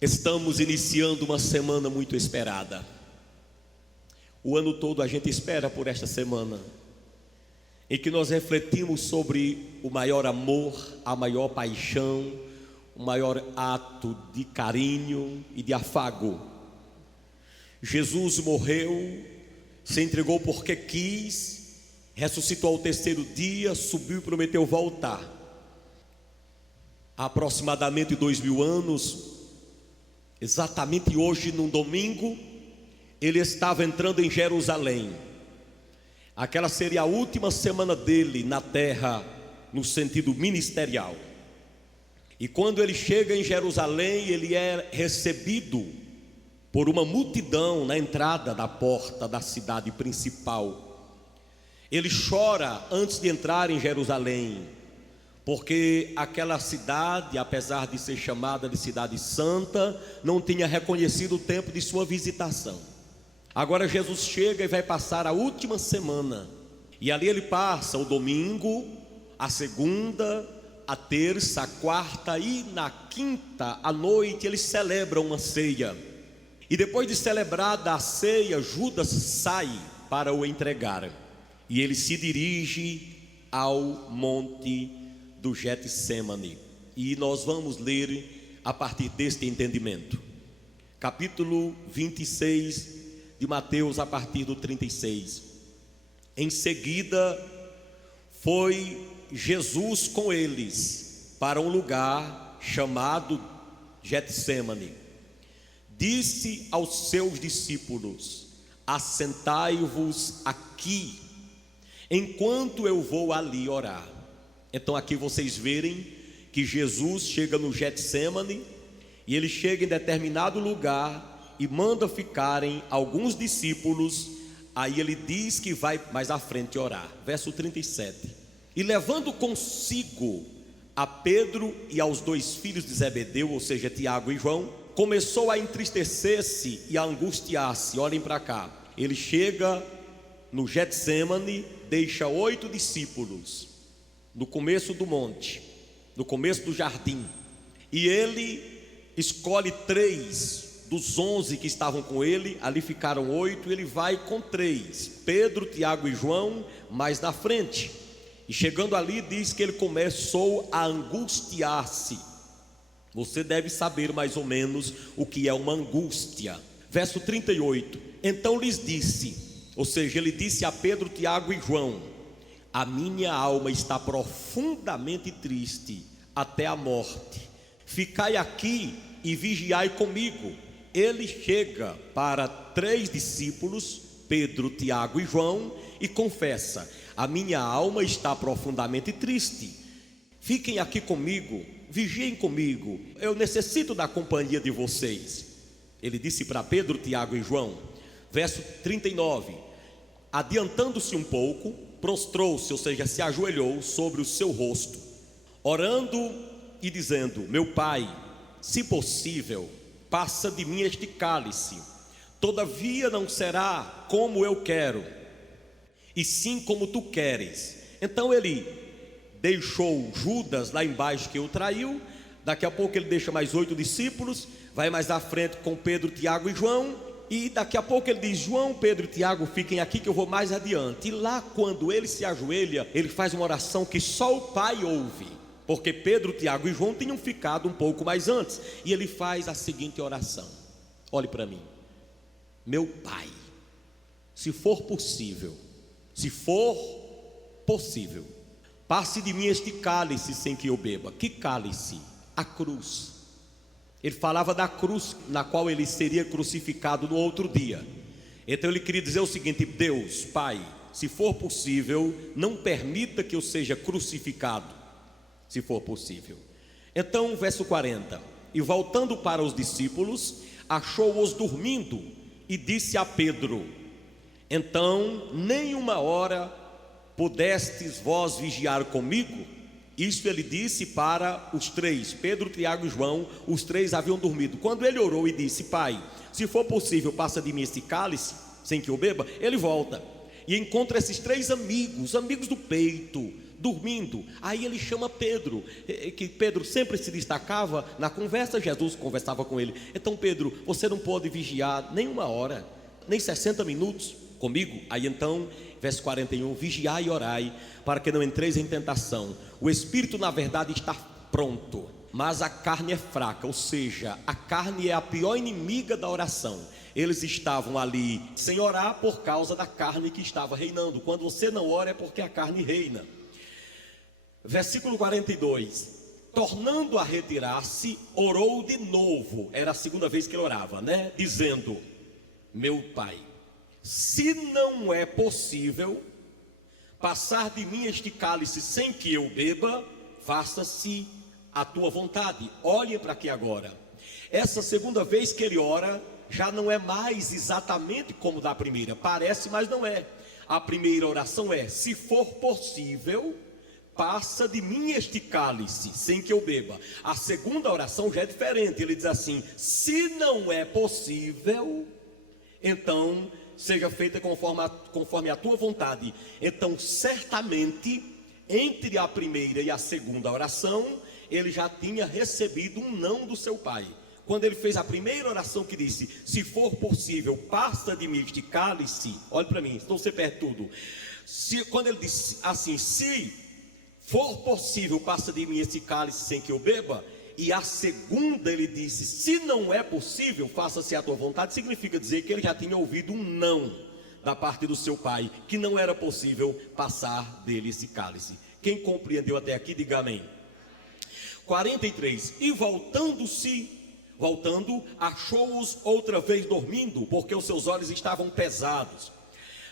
Estamos iniciando uma semana muito esperada. O ano todo a gente espera por esta semana, em que nós refletimos sobre o maior amor, a maior paixão, o maior ato de carinho e de afago. Jesus morreu, se entregou porque quis, ressuscitou ao terceiro dia, subiu e prometeu voltar. Há aproximadamente 2000 anos, exatamente hoje, num domingo, ele estava entrando em Jerusalém. Aquela seria a última semana dele na terra, no sentido ministerial. E quando ele chega em Jerusalém, ele é recebido por uma multidão na entrada da porta da cidade principal. Ele chora antes de entrar em Jerusalém, porque aquela cidade, apesar de ser chamada de cidade santa, não tinha reconhecido o tempo de sua visitação. Agora Jesus chega e vai passar a última semana, e ali ele passa o domingo, a segunda, a terça, a quarta, e na quinta à noite eles celebram uma ceia. E depois de celebrada a ceia, Judas sai para o entregar, e ele se dirige ao monte do Getsêmani. E nós vamos ler a partir deste entendimento, capítulo 26 de Mateus, a partir do 36. Em seguida foi Jesus com eles para um lugar chamado Getsêmani. Disse aos seus discípulos: assentai-vos aqui, enquanto eu vou ali orar. Então aqui vocês verem que Jesus chega no Getsêmani, e ele chega em determinado lugar e manda ficarem alguns discípulos. Aí ele diz que vai mais à frente orar. Verso 37. E levando consigo a Pedro e aos dois filhos de Zebedeu, ou seja, Tiago e João, começou a entristecer-se e a angustiar-se. Olhem para cá. Ele chega no Getsêmani, deixa 8 discípulos no começo do monte, no começo do jardim, e ele escolhe 3 dos 11 que estavam com ele. Ali ficaram 8, ele vai com 3, Pedro, Tiago e João, mais na frente. E chegando ali, diz que ele começou a angustiar-se. Você deve saber mais ou menos o que é uma angústia. Verso 38. Então lhes disse, ou seja, ele disse a Pedro, Tiago e João: a minha alma está profundamente triste até a morte. Ficai aqui e vigiai comigo. Ele chega para 3 discípulos, Pedro, Tiago e João, e confessa: a minha alma está profundamente triste. Fiquem aqui comigo, vigiem comigo, eu necessito da companhia de vocês. Ele disse para Pedro, Tiago e João. Verso 39. Adiantando-se um pouco, prostrou-se, ou seja, se ajoelhou sobre o seu rosto, orando e dizendo: meu Pai, se possível, passa de mim este cálice, todavia não será como eu quero, e sim como tu queres. Então ele deixou Judas lá embaixo, que o traiu. Daqui a pouco ele deixa mais 8 discípulos, vai mais à frente com Pedro, Tiago e João, e daqui a pouco ele diz: João, Pedro e Tiago, fiquem aqui que eu vou mais adiante. E lá, quando ele se ajoelha, ele faz uma oração que só o Pai ouve, porque Pedro, Tiago e João tinham ficado um pouco mais antes. E ele faz a seguinte oração: olhe para mim. Meu Pai, se for possível, passe de mim este cálice sem que eu beba. Que cálice? A cruz. Ele falava da cruz na qual ele seria crucificado no outro dia. Então ele queria dizer o seguinte: Deus, Pai, se for possível, não permita que eu seja crucificado, se for possível. Então, verso 40. E voltando para os discípulos, achou-os dormindo, e disse a Pedro: então nem uma hora pudestes vós vigiar comigo? Isso ele disse para os 3, Pedro, Tiago e João. Os 3 haviam dormido. Quando ele orou e disse: Pai, se for possível, passa de mim este cálice sem que eu beba, ele volta e encontra esses 3 amigos do peito, dormindo. Aí ele chama Pedro, que Pedro sempre se destacava na conversa. Jesus conversava com ele. Então, Pedro, você não pode vigiar nem 1 hora, nem 60 minutos comigo? Aí então, verso 41, vigiai e orai, para que não entreis em tentação. O espírito na verdade está pronto, mas a carne é fraca. Ou seja, a carne é a pior inimiga da oração. Eles estavam ali sem orar por causa da carne que estava reinando. Quando você não ora é porque a carne reina. Versículo 42, tornando a retirar-se, orou de novo. Era a segunda vez que ele orava, né? Dizendo: meu Pai, se não é possível passar de mim este cálice sem que eu beba, faça-se a tua vontade. Olhem para aqui agora. Essa segunda vez que ele ora já não é mais exatamente como da primeira. Parece, mas não é. A primeira oração é: se for possível, passa de mim este cálice sem que eu beba. A segunda oração já é diferente. Ele diz assim: se não é possível, então seja feita conforme a tua vontade. Então, certamente, entre a primeira e a segunda oração, ele já tinha recebido um não do seu pai. Quando ele fez a primeira oração que disse: se for possível, passa de mim este cálice. Olhe para mim, então você perde tudo. Quando ele disse assim: se for possível, passa de mim esse cálice sem que eu beba. E a segunda ele disse: se não é possível, faça-se a tua vontade. Significa dizer que ele já tinha ouvido um não da parte do seu pai, que não era possível passar dele esse cálice. Quem compreendeu até aqui, diga amém. 43, e voltando, achou-os outra vez dormindo, porque os seus olhos estavam pesados.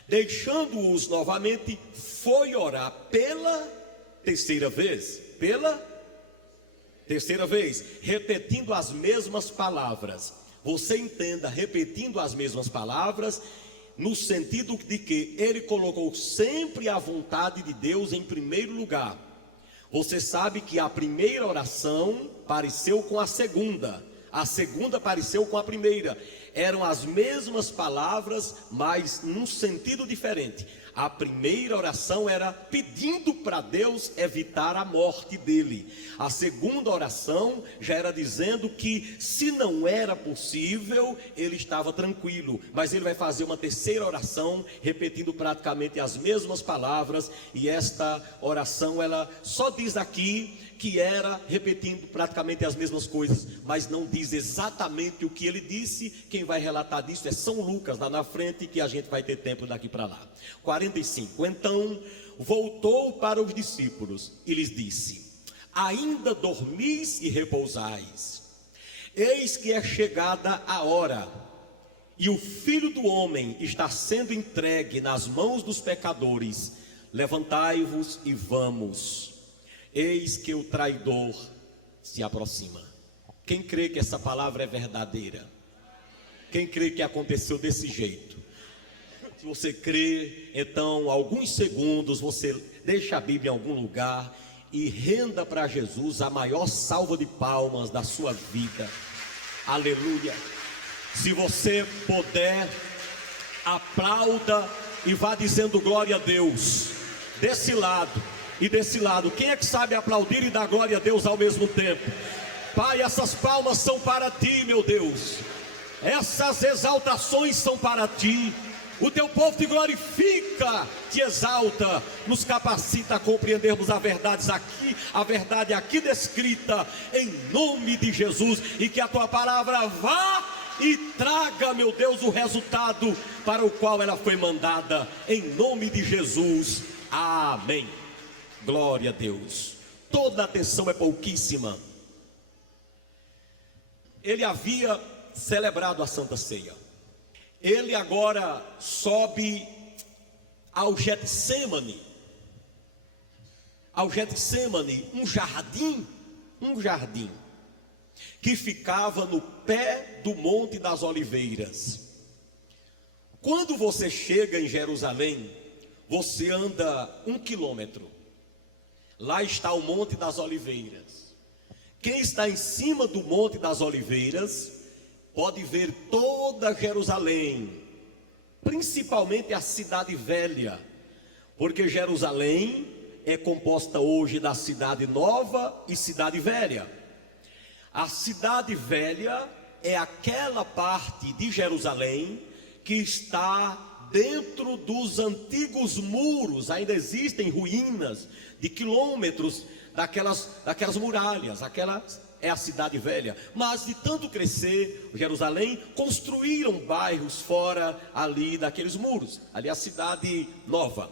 Deixando-os novamente, foi orar pela terceira vez, repetindo as mesmas palavras. Você entenda, repetindo as mesmas palavras, no sentido de que ele colocou sempre a vontade de Deus em primeiro lugar. Você sabe que a primeira oração pareceu com a segunda pareceu com a primeira. Eram as mesmas palavras, mas num sentido diferente. A primeira oração era pedindo para Deus evitar a morte dele. A segunda oração já era dizendo que, se não era possível, ele estava tranquilo. Mas ele vai fazer uma terceira oração, repetindo praticamente as mesmas palavras. E esta oração, ela só diz aqui que era repetindo praticamente as mesmas coisas, mas não diz exatamente o que ele disse. Quem vai relatar disso é São Lucas, lá na frente, que a gente vai ter tempo daqui para lá. 45, então voltou para os discípulos e lhes disse: ainda dormis e repousais? Eis que é chegada a hora, e o Filho do Homem está sendo entregue nas mãos dos pecadores. Levantai-vos e vamos. Eis que o traidor se aproxima. Quem crê que essa palavra é verdadeira? Quem crê que aconteceu desse jeito? Se você crê, então alguns segundos você deixa a Bíblia em algum lugar e renda para Jesus a maior salva de palmas da sua vida. Aleluia. Se você puder, aplauda e vá dizendo glória a Deus. Desse lado e desse lado, quem é que sabe aplaudir e dar glória a Deus ao mesmo tempo? Pai, essas palmas são para ti, meu Deus. Essas exaltações são para ti. O teu povo te glorifica, te exalta, nos capacita a compreendermos a verdade aqui descrita, em nome de Jesus. E que a tua palavra vá e traga, meu Deus, o resultado para o qual ela foi mandada, em nome de Jesus. Amém. Glória a Deus. Toda atenção é pouquíssima. Ele havia celebrado a Santa Ceia. Ele agora sobe ao Getsemane. Um jardim que ficava no pé do Monte das Oliveiras. Quando você chega em Jerusalém, você anda 1 quilômetro. Lá está o Monte das Oliveiras. Quem está em cima do Monte das Oliveiras pode ver toda Jerusalém, principalmente a cidade velha, porque Jerusalém é composta hoje da Cidade Nova e Cidade Velha. A Cidade Velha é aquela parte de Jerusalém que está dentro dos antigos muros. Ainda existem ruínas de quilômetros daquelas muralhas. Aquela é a Cidade Velha. Mas de tanto crescer Jerusalém, construíram bairros fora ali daqueles muros. Ali é a Cidade Nova.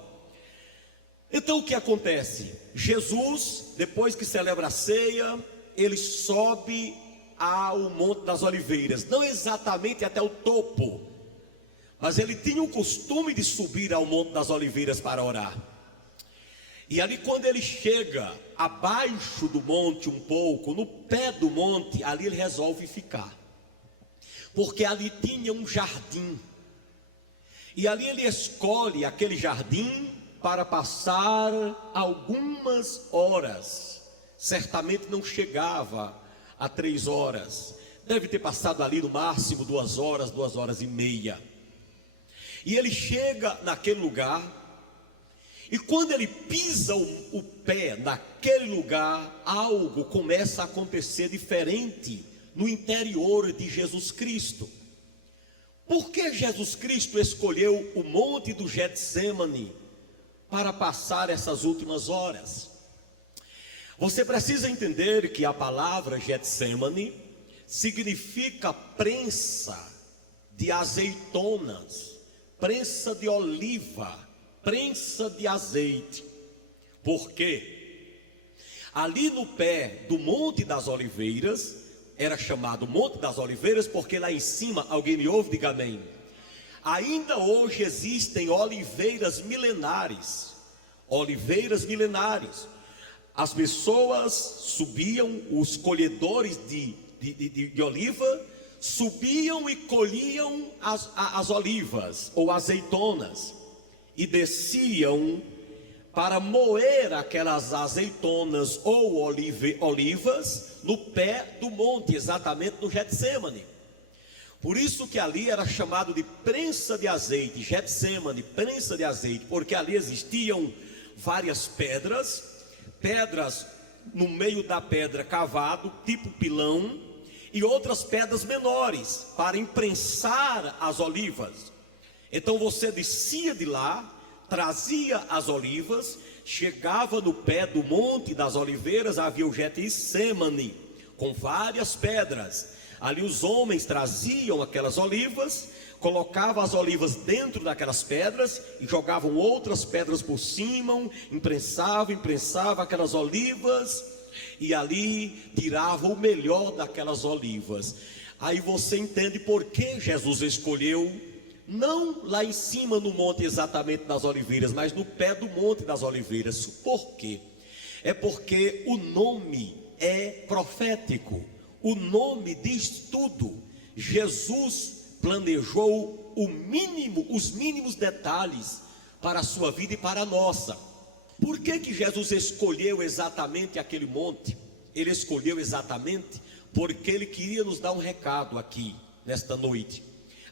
Então o que acontece? Jesus, depois que celebra a ceia, ele sobe ao Monte das Oliveiras. Não exatamente até o topo, mas ele tinha o costume de subir ao Monte das Oliveiras para orar. E ali, quando ele chega abaixo do monte um pouco, no pé do monte, ali ele resolve ficar, porque ali tinha um jardim, e ali ele escolhe aquele jardim para passar algumas horas. Certamente não chegava a 3 horas, deve ter passado ali no máximo 2 horas, 2 horas e meia. E ele chega naquele lugar, e quando ele pisa o pé naquele lugar, algo começa a acontecer diferente no interior de Jesus Cristo. Por que Jesus Cristo escolheu o monte do Getsêmani para passar essas últimas horas? Você precisa entender que a palavra Getsêmani significa prensa de azeitonas, prensa de oliva, prensa de azeite. Por quê? Ali no pé do Monte das Oliveiras, era chamado Monte das Oliveiras porque lá em cima, alguém me ouve, diga amém. Ainda hoje existem oliveiras milenares. Oliveiras milenares. As pessoas subiam, os colhedores de oliva, subiam e colhiam as olivas ou azeitonas, e desciam para moer aquelas azeitonas ou olivas no pé do monte, exatamente no Getsêmani. Por isso que ali era chamado de prensa de azeite, Getsêmani, prensa de azeite, porque ali existiam várias pedras no meio da pedra cavado, tipo pilão, e outras pedras menores para imprensar as olivas. Então você descia de lá, trazia as olivas, chegava no pé do Monte das Oliveiras, havia o Getsêmani, com várias pedras. Ali os homens traziam aquelas olivas, colocavam as olivas dentro daquelas pedras e jogavam outras pedras por cima, imprensavam aquelas olivas, e ali tiravam o melhor daquelas olivas. Aí você entende por que Jesus escolheu, não lá em cima no monte exatamente das oliveiras, mas no pé do Monte das Oliveiras. Por quê? É porque o nome é profético, o nome diz tudo. Jesus planejou os mínimos detalhes para a sua vida e para a nossa. Por que Jesus escolheu exatamente aquele monte? Ele escolheu exatamente porque ele queria nos dar um recado aqui nesta noite.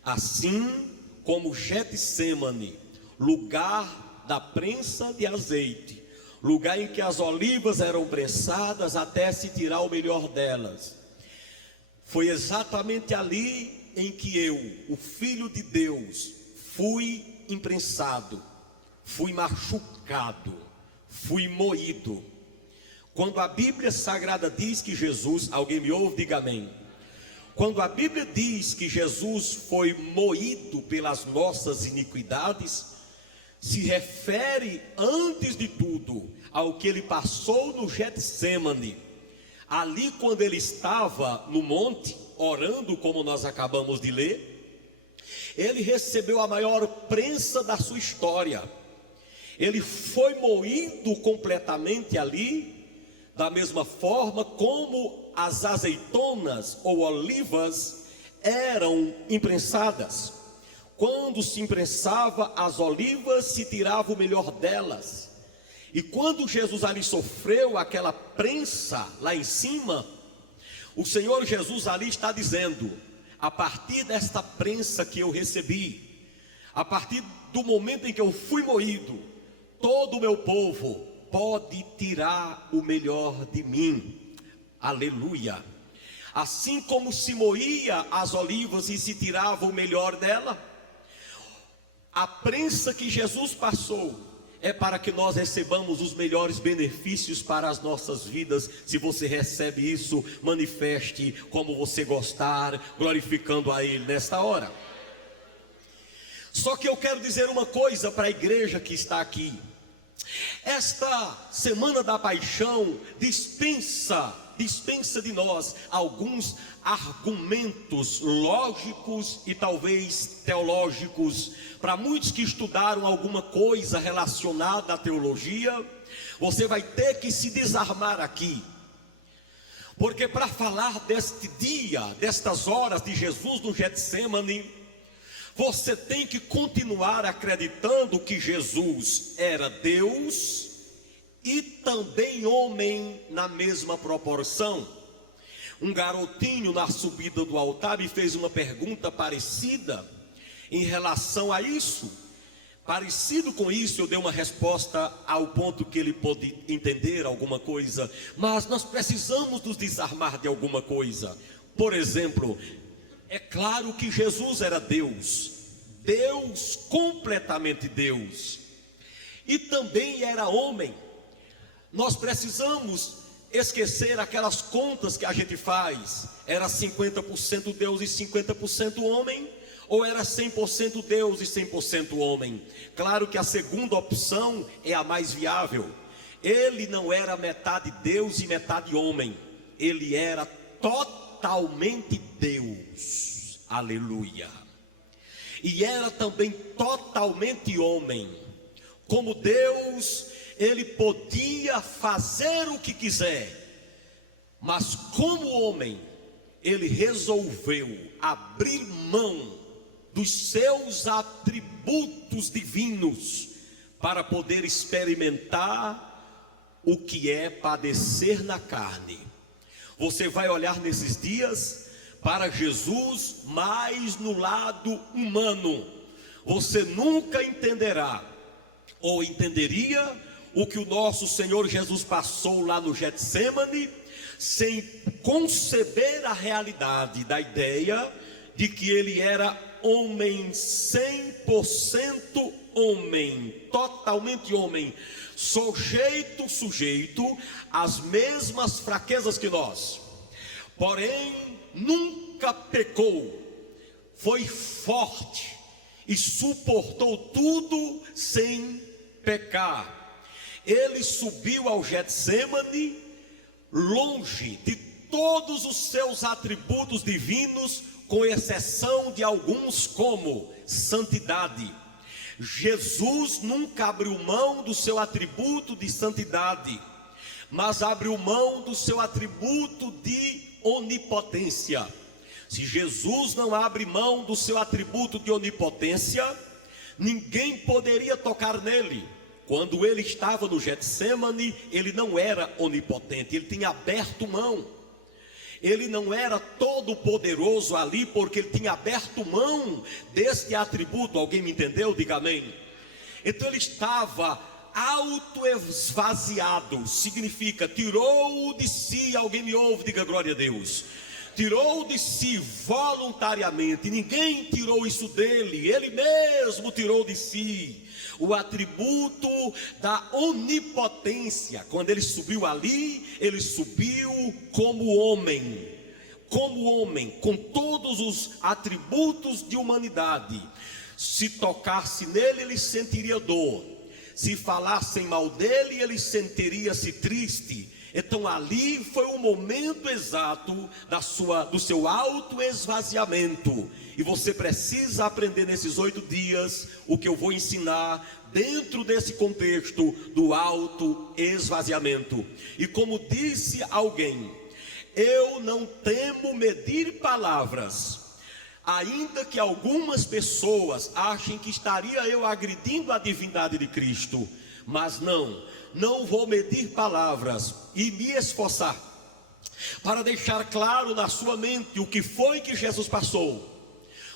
Assim como Getsêmani, lugar da prensa de azeite, lugar em que as olivas eram prensadas até se tirar o melhor delas, foi exatamente ali em que eu, o Filho de Deus, fui imprensado, fui machucado, fui moído. Quando a Bíblia Sagrada diz que Jesus, alguém me ouve, diga amém. Quando a Bíblia diz que Jesus foi moído pelas nossas iniquidades, se refere antes de tudo ao que ele passou no Getsêmani. Ali quando ele estava no monte, orando, como nós acabamos de ler, ele recebeu a maior prensa da sua história. Ele foi moído completamente ali, da mesma forma como as azeitonas ou olivas eram imprensadas. Quando se imprensava as olivas, se tirava o melhor delas. E quando Jesus ali sofreu aquela prensa lá em cima, o Senhor Jesus ali está dizendo: a partir desta prensa que eu recebi, a partir do momento em que eu fui moído, todo o meu povo pode tirar o melhor de mim. Aleluia. Assim como se moía as olivas e se tirava o melhor dela, a prensa que Jesus passou é para que nós recebamos os melhores benefícios para as nossas vidas. Se você recebe isso, manifeste como você gostar, glorificando a Ele nesta hora. Só que eu quero dizer uma coisa para a igreja que está aqui. Esta semana da paixão dispensa de nós alguns argumentos lógicos e talvez teológicos. Para muitos que estudaram alguma coisa relacionada à teologia, você vai ter que se desarmar aqui. Porque para falar deste dia, destas horas de Jesus no Getsêmani, você tem que continuar acreditando que Jesus era Deus e também homem na mesma proporção. Um garotinho na subida do altar me fez uma pergunta parecida em relação a isso. Parecido com isso, eu dei uma resposta ao ponto que ele pôde entender alguma coisa. Mas nós precisamos nos desarmar de alguma coisa. Por exemplo, é claro que Jesus era Deus, Deus, completamente Deus, e também era homem. Nós precisamos esquecer aquelas contas que a gente faz. Era 50% Deus e 50% homem? Ou era 100% Deus e 100% homem? Claro que a segunda opção é a mais viável. Ele não era metade Deus e metade homem. Ele era totalmente Deus. Aleluia. E era também totalmente homem. Como Deus, ele podia fazer o que quiser, mas como homem, ele resolveu abrir mão dos seus atributos divinos para poder experimentar o que é padecer na carne. Você vai olhar nesses dias para Jesus mais no lado humano. Você nunca entenderá, ou entenderia, o que o nosso Senhor Jesus passou lá no Getsêmani, sem conceber a realidade da ideia de que ele era homem, 100% homem, totalmente homem, sujeito às mesmas fraquezas que nós, porém nunca pecou, foi forte e suportou tudo sem pecar. Ele subiu ao Getsêmani longe de todos os seus atributos divinos, com exceção de alguns como santidade. Jesus nunca abriu mão do seu atributo de santidade, mas abriu mão do seu atributo de onipotência. Se Jesus não abre mão do seu atributo de onipotência, ninguém poderia tocar nele. Quando ele estava no Getsêmani, ele não era onipotente, ele tinha aberto mão. Ele não era todo poderoso ali, porque ele tinha aberto mão deste atributo. Alguém me entendeu? Diga amém. Então ele estava auto-esvaziado, significa tirou de si. Alguém me ouve? Diga glória a Deus. Tirou de si voluntariamente, ninguém tirou isso dele, ele mesmo tirou de si o atributo da onipotência. Quando ele subiu ali, ele subiu como homem, com todos os atributos de humanidade. Se tocasse nele, ele sentiria dor. Se falassem mal dele, ele sentiria-se triste. Então ali foi o momento exato do seu auto-esvaziamento. E você precisa aprender nesses 8 dias o que eu vou ensinar dentro desse contexto do auto-esvaziamento. E como disse alguém, eu não temo medir palavras, ainda que algumas pessoas achem que estaria eu agredindo a divindade de Cristo. Mas não vou medir palavras e me esforçar para deixar claro na sua mente o que foi que Jesus passou,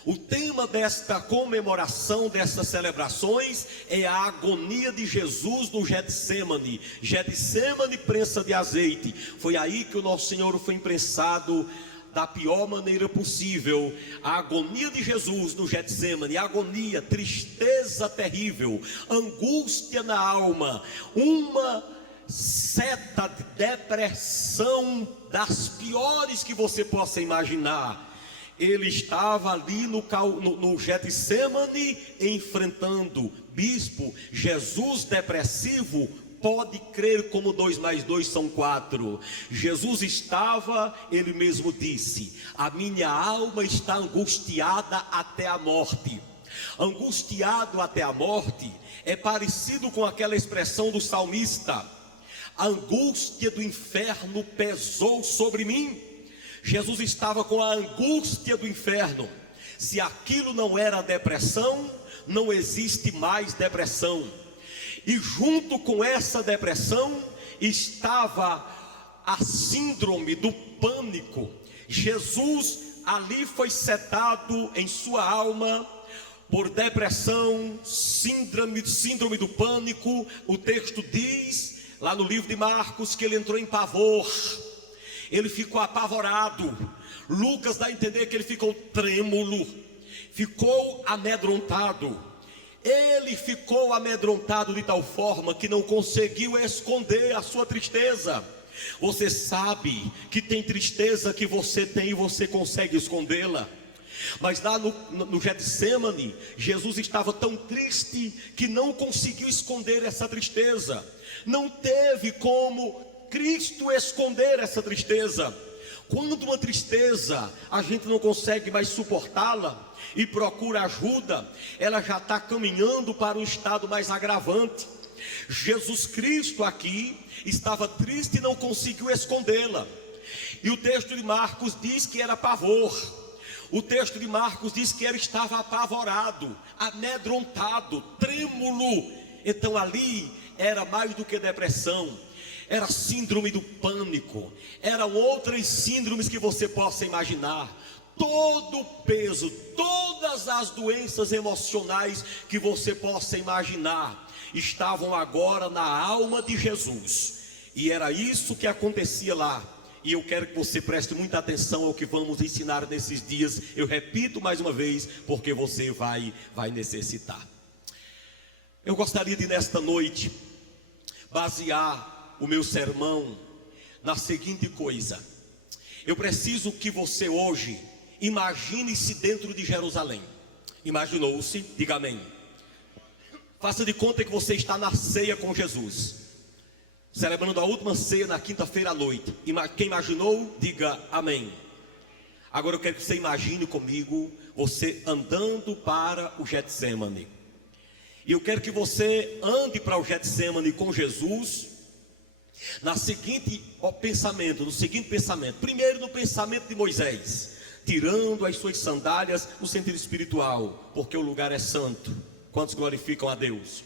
O tema desta comemoração, dessas celebrações, é a agonia de Jesus no Getsêmani. Getsêmani, prensa de azeite. Foi aí que o nosso Senhor foi imprensado da pior maneira possível. A agonia de Jesus no Getsêmani, agonia, tristeza terrível, angústia na alma, uma seta de depressão das piores que você possa imaginar. Ele estava ali no Getsêmani enfrentando. Bispo, Jesus depressivo, pode crer como 2 mais 2 são 4. Jesus estava, ele mesmo disse: a minha alma está angustiada até a morte. Angustiado até a morte é parecido com aquela expressão do salmista: a angústia do inferno pesou sobre mim. Jesus estava com a angústia do inferno. Se aquilo não era depressão, não existe mais depressão. E junto com essa depressão estava a síndrome do pânico. Jesus ali foi setado em sua alma por depressão, síndrome do pânico. O texto diz lá no livro de Marcos que ele entrou em pavor. Ele ficou apavorado. Lucas dá a entender que ele ficou trêmulo, ficou amedrontado. Ele ficou amedrontado de tal forma que não conseguiu esconder a sua tristeza. Você sabe que tem tristeza que você tem e você consegue escondê-la. Mas lá no Getsêmani, Jesus estava tão triste que não conseguiu esconder essa tristeza. Não teve como Cristo esconder essa tristeza. Quando uma tristeza a gente não consegue mais suportá-la e procura ajuda, ela já está caminhando para um estado mais agravante. Jesus Cristo aqui estava triste e não conseguiu escondê-la. E o texto de Marcos diz que era pavor. O texto de Marcos diz que ele estava apavorado, amedrontado, trêmulo. Então ali era mais do que depressão. Era síndrome do pânico, eram outras síndromes que você possa imaginar. Todo o peso, todas as doenças emocionais que você possa imaginar, estavam agora na alma de Jesus. E era isso que acontecia lá. E eu quero que você preste muita atenção ao que vamos ensinar nesses dias. Eu repito mais uma vez, porque você vai necessitar. Eu gostaria de nesta noite basear o meu sermão na seguinte coisa: eu preciso que você hoje imagine-se dentro de Jerusalém. Imaginou-se? Diga amém. Faça de conta que você está na ceia com Jesus, celebrando a última ceia na quinta-feira à noite. Quem imaginou, diga amém. Agora eu quero que você imagine comigo você andando para o Getsêmani. E eu quero que você ande para o Getsêmani com Jesus no seguinte pensamento. Primeiro, no pensamento de Moisés, tirando as suas sandálias no sentido espiritual, porque o lugar é santo. Quantos glorificam a Deus?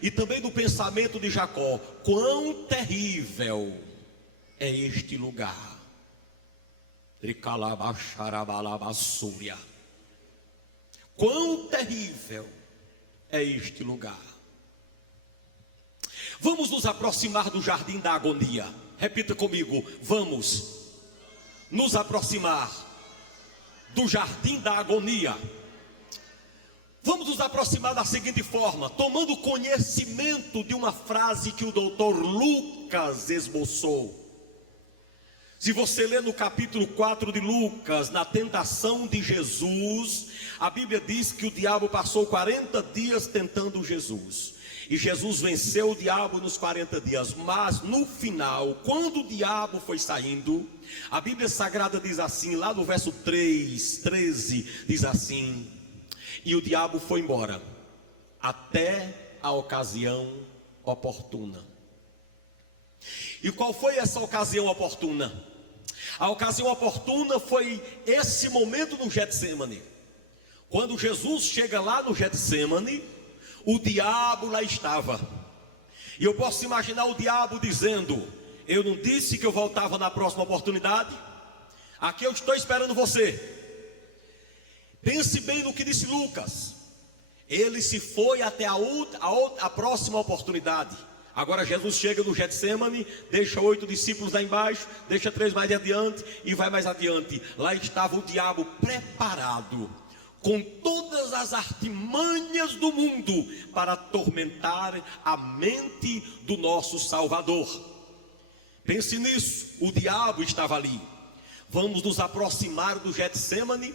E também no pensamento de Jacó: quão terrível é este lugar. Quão terrível é este lugar. Vamos nos aproximar do jardim da agonia. Repita comigo: vamos nos aproximar do jardim da agonia. Vamos nos aproximar da seguinte forma: tomando conhecimento de uma frase que o doutor Lucas esboçou. Se você ler no capítulo 4 de Lucas, na tentação de Jesus, a Bíblia diz que o diabo passou 40 dias tentando Jesus. E Jesus venceu o diabo nos 40 dias. Mas no final, quando o diabo foi saindo, a Bíblia Sagrada diz assim, lá no verso 13, diz assim: e o diabo foi embora, até a ocasião oportuna. E qual foi essa ocasião oportuna? A ocasião oportuna foi esse momento no Getsêmani. Quando Jesus chega lá no Getsêmani, o diabo lá estava. E eu posso imaginar o diabo dizendo: eu não disse que eu voltava na próxima oportunidade? Aqui eu estou esperando você. Pense bem no que disse Lucas. Ele se foi até a próxima oportunidade. Agora Jesus chega no Getsemane, deixa 8 discípulos lá embaixo, deixa 3 mais adiante e vai mais adiante. Lá estava o diabo preparado, com todas as artimanhas do mundo, para atormentar a mente do nosso Salvador. Pense nisso, o diabo estava ali. Vamos nos aproximar do Getsemane,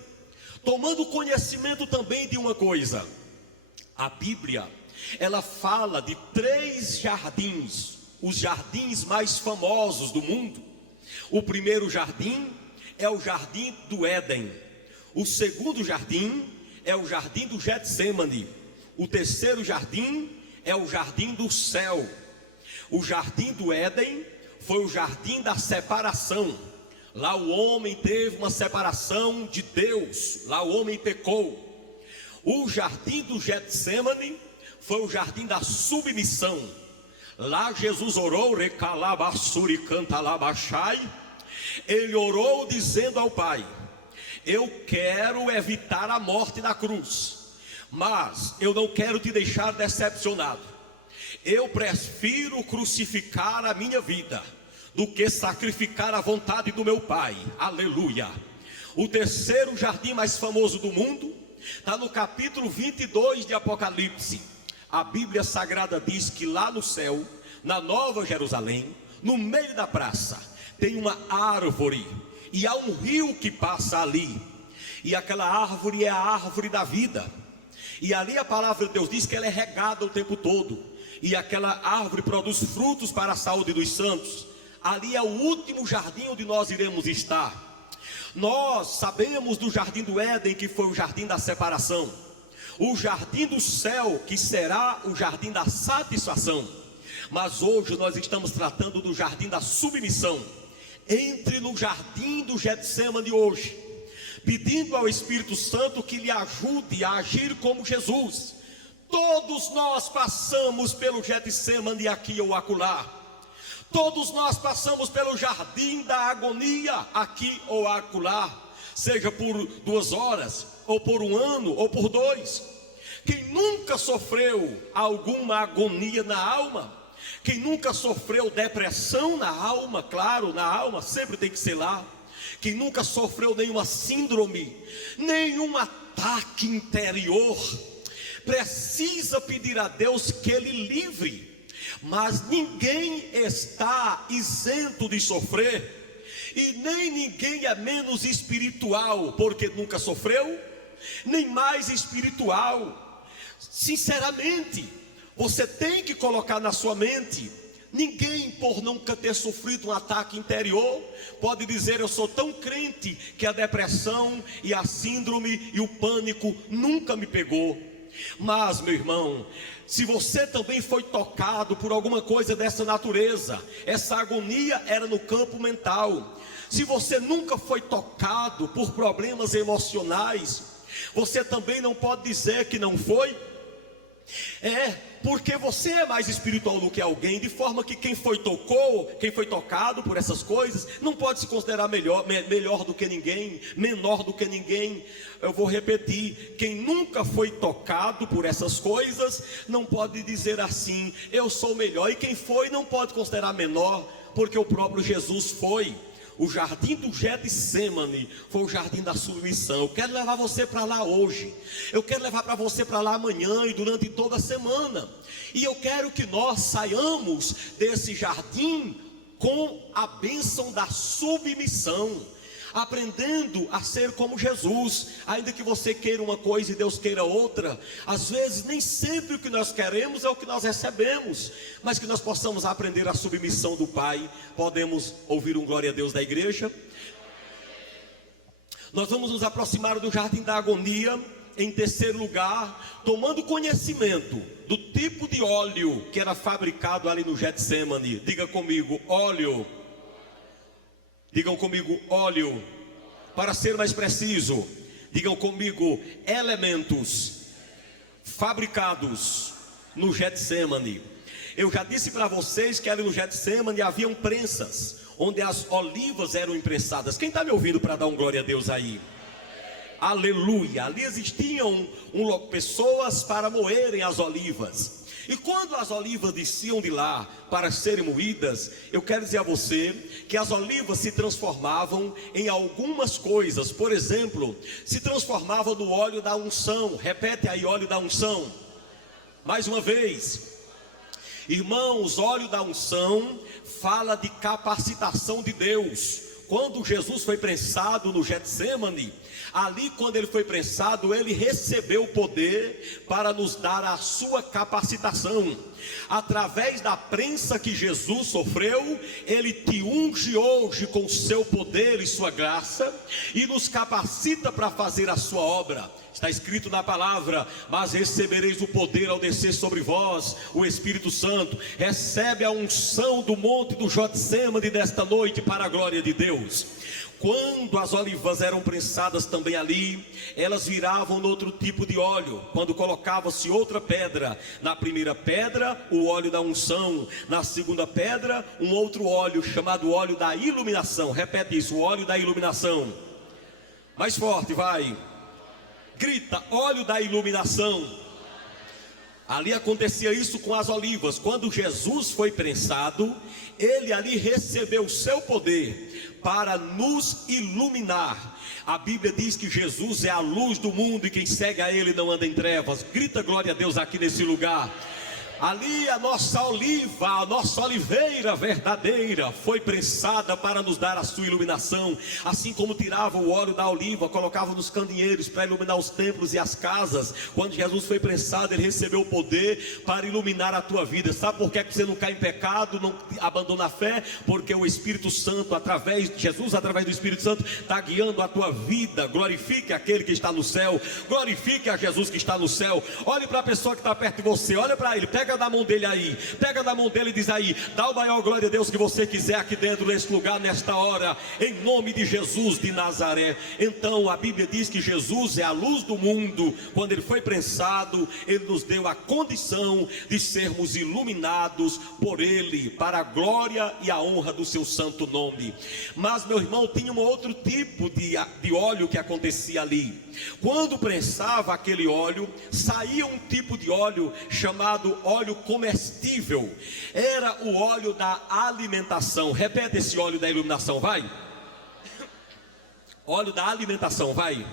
tomando conhecimento também de uma coisa. A Bíblia, ela fala de 3 jardins, os jardins mais famosos do mundo. O primeiro jardim é o jardim do Éden. O segundo jardim é o jardim do Getsemane. O terceiro jardim é o jardim do céu. O jardim do Éden foi o jardim da separação. Lá o homem teve uma separação de Deus. Lá o homem pecou. O jardim do Getsemane foi o jardim da submissão. Lá Jesus orou, recalabassuri cantalabachai. Ele orou dizendo ao Pai: eu quero evitar a morte na cruz, mas eu não quero te deixar decepcionado. Eu prefiro crucificar a minha vida do que sacrificar a vontade do meu Pai. Aleluia. O terceiro jardim mais famoso do mundo está no capítulo 22 de Apocalipse. A Bíblia Sagrada diz que lá no céu, na Nova Jerusalém, no meio da praça, tem uma árvore, e há um rio que passa ali, e aquela árvore é a árvore da vida. E ali a palavra de Deus diz que ela é regada o tempo todo, e aquela árvore produz frutos para a saúde dos santos. Ali é o último jardim onde nós iremos estar. Nós sabemos do jardim do Éden, que foi o jardim da separação. O jardim do céu, que será o jardim da satisfação. Mas hoje nós estamos tratando do jardim da submissão. Entre no jardim do Getsemane hoje, pedindo ao Espírito Santo que lhe ajude a agir como Jesus. Todos nós passamos pelo Getsemane aqui ou acolá. Todos nós passamos pelo jardim da agonia aqui ou acolá, seja por 2 horas, ou por 1 ano, ou por 2. Quem nunca sofreu alguma agonia na alma? Quem nunca sofreu depressão na alma? Claro, na alma sempre tem que ser lá. Quem nunca sofreu nenhuma síndrome, nenhum ataque interior, precisa pedir a Deus que Ele livre. Mas ninguém está isento de sofrer, e nem ninguém é menos espiritual porque nunca sofreu, nem mais espiritual. Sinceramente, você tem que colocar na sua mente: ninguém, por nunca ter sofrido um ataque interior, pode dizer eu sou tão crente que a depressão e a síndrome e o pânico nunca me pegou. Mas, meu irmão, se você também foi tocado por alguma coisa dessa natureza, essa agonia era no campo mental. Se você nunca foi tocado por problemas emocionais, você também não pode dizer que não foi. Porque você é mais espiritual do que alguém, de forma que quem foi tocado por essas coisas, não pode se considerar melhor do que ninguém, menor do que ninguém. Eu vou repetir: quem nunca foi tocado por essas coisas, não pode dizer assim, eu sou melhor. E quem foi, não pode considerar menor, porque o próprio Jesus foi. O jardim do Getsemane foi o jardim da submissão. Eu quero levar você para lá hoje. Eu quero levar para você para lá amanhã e durante toda a semana. E eu quero que nós saiamos desse jardim com a bênção da submissão, aprendendo a ser como Jesus. Ainda que você queira uma coisa e Deus queira outra, às vezes nem sempre o que nós queremos é o que nós recebemos, mas que nós possamos aprender a submissão do Pai. Podemos ouvir um glória a Deus da igreja? Nós vamos nos aproximar do jardim da agonia. Em terceiro lugar, tomando conhecimento do tipo de óleo que era fabricado ali no Getsemane. Diga comigo, óleo. Digam comigo, óleo. Para ser mais preciso, digam comigo, elementos fabricados no Getsemane. Eu já disse para vocês que ali no Getsemane haviam prensas, onde as olivas eram imprensadas. Quem está me ouvindo para dar um glória a Deus aí? Aleluia. Ali existiam pessoas para moerem as olivas. E quando as olivas desciam de lá para serem moídas, eu quero dizer a você que as olivas se transformavam em algumas coisas. Por exemplo, se transformava no óleo da unção. Repete aí, óleo da unção. Mais uma vez. Irmãos, óleo da unção fala de capacitação de Deus. Quando Jesus foi prensado no Getsêmani, ali quando ele foi prensado, ele recebeu o poder para nos dar a sua capacitação. Através da prensa que Jesus sofreu, ele te unge hoje com o seu poder e sua graça, e nos capacita para fazer a sua obra. Está escrito na palavra: mas recebereis o poder ao descer sobre vós o Espírito Santo. Recebe a unção do monte do Getsêmani desta noite para a glória de Deus. Quando as olivas eram prensadas também ali, elas viravam no outro tipo de óleo. Quando colocava-se outra pedra, na primeira pedra o óleo da unção, na segunda pedra um outro óleo chamado óleo da iluminação. Repete isso, o óleo da iluminação. Mais forte, vai. Grita, óleo da iluminação. Ali acontecia isso com as olivas. Quando Jesus foi prensado, ele ali recebeu o seu poder para nos iluminar. A Bíblia diz que Jesus é a luz do mundo, e quem segue a ele não anda em trevas. Grita glória a Deus aqui nesse lugar. Ali a nossa oliva, a nossa oliveira verdadeira foi prensada para nos dar a sua iluminação. Assim como tirava o óleo da oliva, colocava nos candeeiros para iluminar os templos e as casas. Quando Jesus foi prensado, ele recebeu o poder para iluminar a tua vida. Sabe por que você não cai em pecado, não abandona a fé? Porque o Espírito Santo, através de Jesus, através do Espírito Santo, está guiando a tua vida. Glorifique aquele que está no céu, glorifique a Jesus que está no céu. Olhe para a pessoa que está perto de você, olha para ele, pega na mão dele aí, pega na mão dele e diz aí: dá o maior glória a Deus que você quiser aqui dentro desse lugar, nesta hora, em nome de Jesus de Nazaré. Então a Bíblia diz que Jesus é a luz do mundo. Quando ele foi prensado, ele nos deu a condição de sermos iluminados por ele, para a glória e a honra do seu santo nome. Mas meu irmão, tinha um outro tipo de óleo que acontecia ali. Quando prensava aquele óleo, saía um tipo de óleo chamado óleo comestível. Era o óleo da alimentação. Repete esse óleo da iluminação, vai. Óleo da alimentação, vai.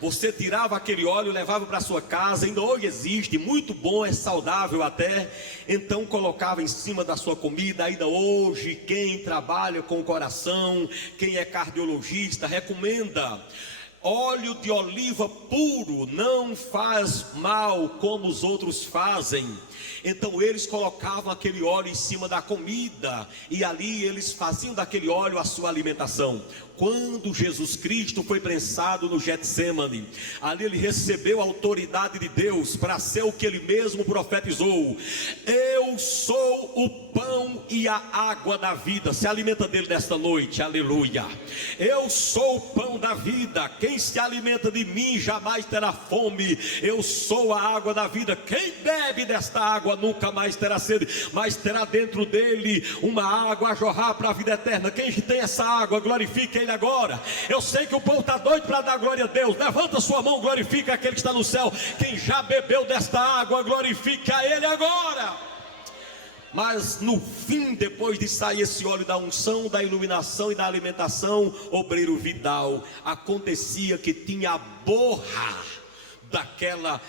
Você tirava aquele óleo, levava para sua casa, ainda hoje existe, muito bom, é saudável até. Então colocava em cima da sua comida. Ainda hoje, quem trabalha com o coração, quem é cardiologista, recomenda. Óleo de oliva puro não faz mal como os outros fazem. Então eles colocavam aquele óleo em cima da comida, e ali eles faziam daquele óleo a sua alimentação. Quando Jesus Cristo foi prensado no Getsêmani, ali ele recebeu a autoridade de Deus para ser o que ele mesmo profetizou: eu sou o pão e a água da vida. Se alimenta dele nesta noite, aleluia. Eu sou o pão da vida, quem se alimenta de mim jamais terá fome. Eu sou a água da vida, quem bebe desta água nunca mais terá sede, mas terá dentro dele uma água a jorrar para a vida eterna. Quem tem essa água, glorifique ele agora. Eu sei que o povo está doido para dar glória a Deus. Levanta sua mão, glorifica aquele que está no céu. Quem já bebeu desta água, glorifica a ele agora. Mas no fim, depois de sair esse óleo da unção, da iluminação e da alimentação, obreiro Vidal, acontecia que tinha a borra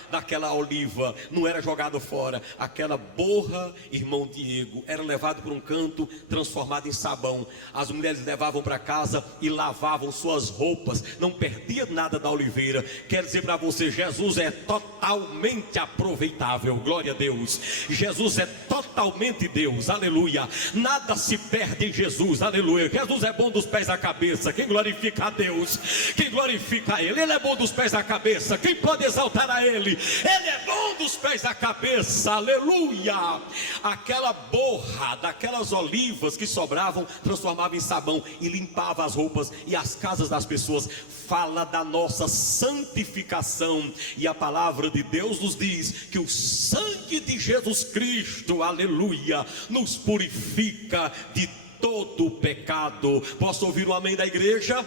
daquela oliva, não era jogado fora. Aquela borra, irmão Diego, era levado para um canto, transformado em sabão. As mulheres levavam para casa e lavavam suas roupas, não perdia nada da oliveira. Quero dizer para você, Jesus é totalmente aproveitável, glória a Deus. Jesus é totalmente Deus, aleluia. Nada se perde em Jesus, aleluia. Jesus é bom dos pés à cabeça. Quem glorifica a Deus, quem glorifica a Ele, Ele é bom dos pés à cabeça. Quem pode exaltar a Ele? Ele é bom dos pés à cabeça, aleluia. Aquela borra daquelas olivas que sobravam, transformava em sabão e limpava as roupas e as casas das pessoas. Fala da nossa santificação, e a palavra de Deus nos diz que o sangue de Jesus Cristo, aleluia, nos purifica de todo o pecado. Posso ouvir o amém da igreja?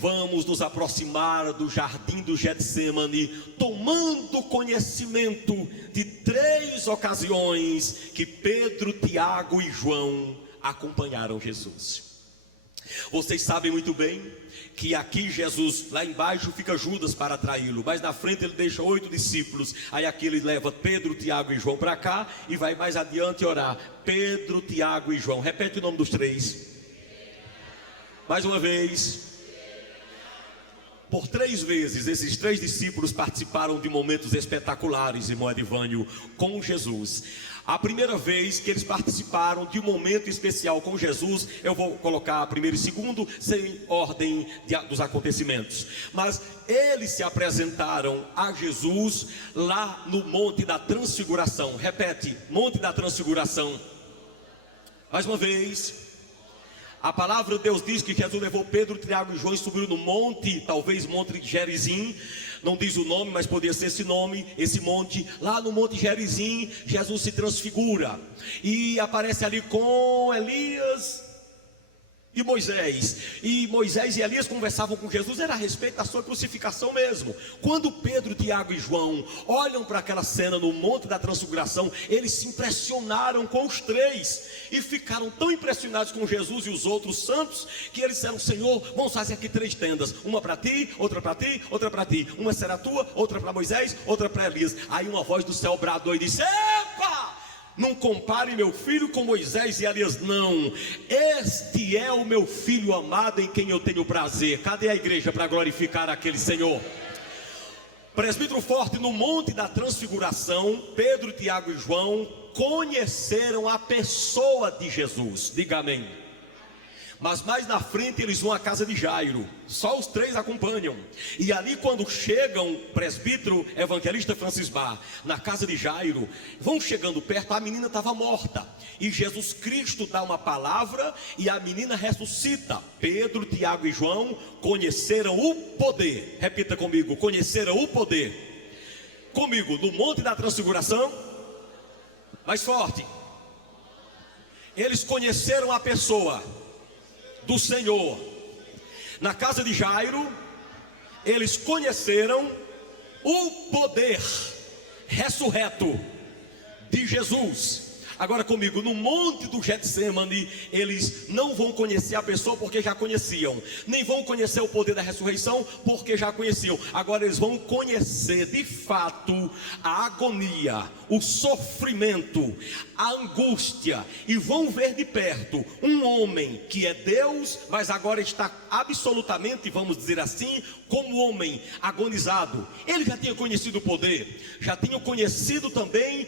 vamos nos aproximar do jardim do Getsêmani, tomando conhecimento de 3 ocasiões que Pedro, Tiago e João acompanharam Jesus. Vocês sabem muito bem que aqui Jesus, lá embaixo fica Judas para traí-lo, mas na frente ele deixa 8 discípulos. Aí aqui ele leva Pedro, Tiago e João para cá e vai mais adiante orar. Pedro, Tiago e João. Repete o nome dos 3. Mais uma vez. Por 3 vezes esses 3 discípulos participaram de momentos espetaculares, irmão Edivânio, com Jesus. A primeira vez que eles participaram de um momento especial com Jesus, eu vou colocar primeiro e segundo, sem ordem dos acontecimentos. Mas eles se apresentaram a Jesus lá no Monte da Transfiguração. Repete, Monte da Transfiguração. Mais uma vez. A palavra de Deus diz que Jesus levou Pedro, Tiago e João e subiu no monte, talvez Monte Gerizim, não diz o nome, mas poderia ser esse nome, esse monte. Lá no Monte Gerizim, Jesus se transfigura e aparece ali com Elias e Moisés. E Moisés e Elias conversavam com Jesus, era a respeito da sua crucificação mesmo. Quando Pedro, Tiago e João olham para aquela cena no Monte da Transfiguração, eles se impressionaram com os 3 e ficaram tão impressionados com Jesus e os outros santos, que eles disseram: Senhor, vamos fazer aqui 3 tendas, uma para ti, outra para ti, outra para ti. Uma será tua, outra para Moisés, outra para Elias. Aí uma voz do céu bradou e disse: epa! Não compare meu filho com Moisés e Elias, não. Este é o meu filho amado em quem eu tenho prazer. Cadê a igreja para glorificar aquele Senhor? Presbítero Forte, no Monte da Transfiguração, Pedro, Tiago e João conheceram a pessoa de Jesus. Diga amém. Mas mais na frente eles vão à casa de Jairo. Só os 3 acompanham. E ali quando chegam, presbítero evangelista Francis Bar, na casa de Jairo, vão chegando perto, a menina estava morta. E Jesus Cristo dá uma palavra e a menina ressuscita. Pedro, Tiago e João conheceram o poder. Repita comigo, conheceram o poder. Comigo, no Monte da Transfiguração. Mais forte. Eles conheceram a pessoa do Senhor. Na casa de Jairo, eles conheceram o poder ressurreto de Jesus. Agora comigo, no Monte do Getsêmani, eles não vão conhecer a pessoa porque já conheciam, nem vão conhecer o poder da ressurreição porque já conheciam. Agora eles vão conhecer de fato a agonia, o sofrimento, a angústia, e vão ver de perto um homem que é Deus, mas agora está absolutamente, vamos dizer assim, como homem agonizado. Ele já tinha conhecido o poder, já tinha conhecido também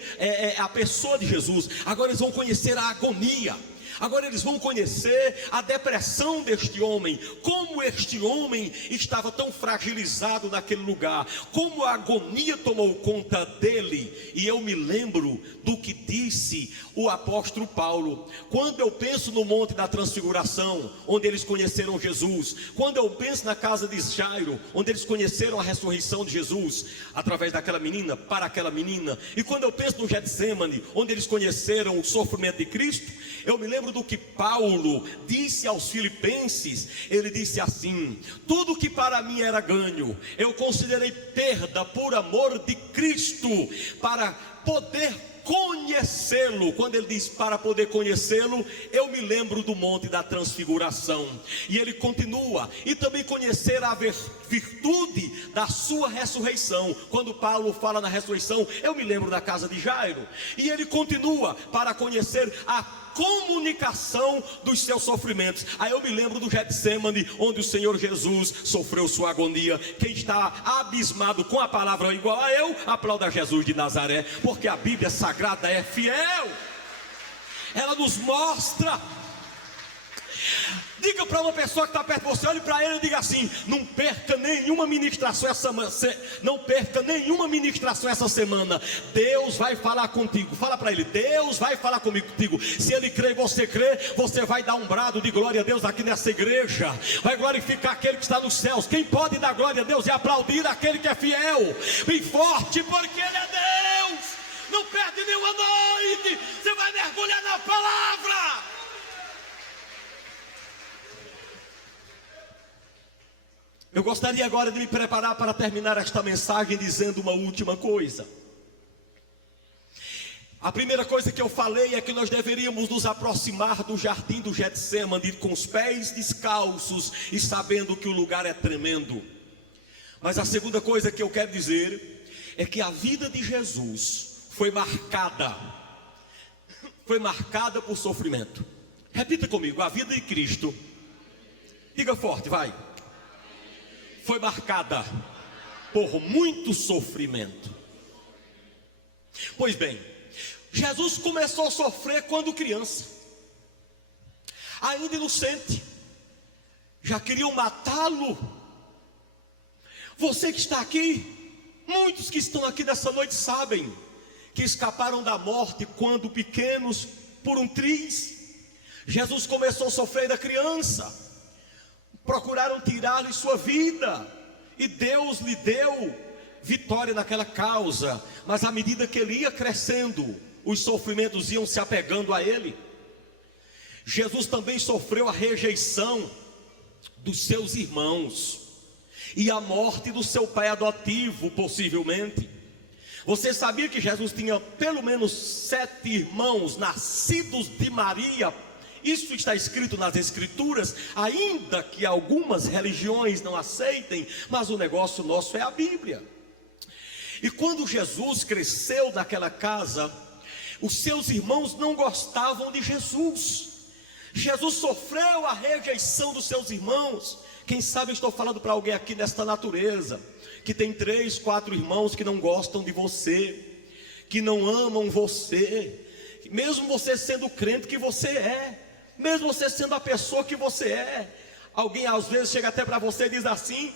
a pessoa de Jesus. Agora eles vão conhecer a agonia. Agora eles vão conhecer a depressão deste homem, como este homem estava tão fragilizado naquele lugar, como a agonia tomou conta dele. E eu me lembro do que disse o apóstolo Paulo: quando eu penso no Monte da Transfiguração, onde eles conheceram Jesus, quando eu penso na casa de Jairo, onde eles conheceram a ressurreição de Jesus, através daquela menina, para aquela menina, e quando eu penso no Getsêmani, onde eles conheceram o sofrimento de Cristo, eu me lembro do que Paulo disse aos filipenses. Ele disse assim: tudo que para mim era ganho, eu considerei perda por amor de Cristo, para poder conhecê-lo. Quando ele diz para poder conhecê-lo, eu me lembro do Monte da Transfiguração. E ele continua: e também conhecer a virtude da sua ressurreição. Quando Paulo fala na ressurreição, eu me lembro da casa de Jairo. E ele continua: para conhecer a comunicação dos seus sofrimentos. Aí eu me lembro do Getsêmani, onde o Senhor Jesus sofreu sua agonia. Quem está abismado com a palavra igual a eu, aplauda Jesus de Nazaré, porque a Bíblia Sagrada é fiel. Ela nos mostra. Diga para uma pessoa que está perto de você, olhe para ele e diga assim: não perca nenhuma ministração essa semana. Deus vai falar contigo. Fala para ele: Deus vai falar contigo. Se ele crê e você crê, você vai dar um brado de glória a Deus aqui nessa igreja, vai glorificar aquele que está nos céus. Quem pode dar glória a Deus e aplaudir aquele que é fiel, bem forte, porque ele é Deus. Não perde nenhuma noite, você vai mergulhar na palavra. Eu gostaria agora de me preparar para terminar esta mensagem dizendo uma última coisa. A primeira coisa que eu falei é que nós deveríamos nos aproximar do jardim do Getsêmani com os pés descalços e sabendo que o lugar é tremendo. Mas a segunda coisa que eu quero dizer é que a vida de Jesus foi marcada por sofrimento. Repita comigo, a vida de Cristo, diga forte, vai, foi marcada por muito sofrimento. Pois bem, Jesus começou a sofrer quando criança, ainda inocente, já queriam matá-lo. Você que está aqui, muitos que estão aqui nessa noite sabem que escaparam da morte quando pequenos por um triz. Jesus começou a sofrer da criança, procuraram tirar-lhe sua vida, e Deus lhe deu vitória naquela causa, mas à medida que ele ia crescendo, os sofrimentos iam se apegando a ele. Jesus também sofreu a rejeição dos seus irmãos, e a morte do seu pai adotivo, possivelmente. Você sabia que Jesus tinha pelo menos 7 irmãos nascidos de Maria? Isso está escrito nas Escrituras, ainda que algumas religiões não aceitem, mas o negócio nosso é a Bíblia. E quando Jesus cresceu naquela casa, os seus irmãos não gostavam de Jesus. Jesus sofreu a rejeição dos seus irmãos. Quem sabe eu estou falando para alguém aqui nesta natureza, que tem 3, 4 irmãos que não gostam de você, que não amam você, mesmo você sendo o crente que você é, mesmo você sendo a pessoa que você é. Alguém às vezes chega até para você e diz assim: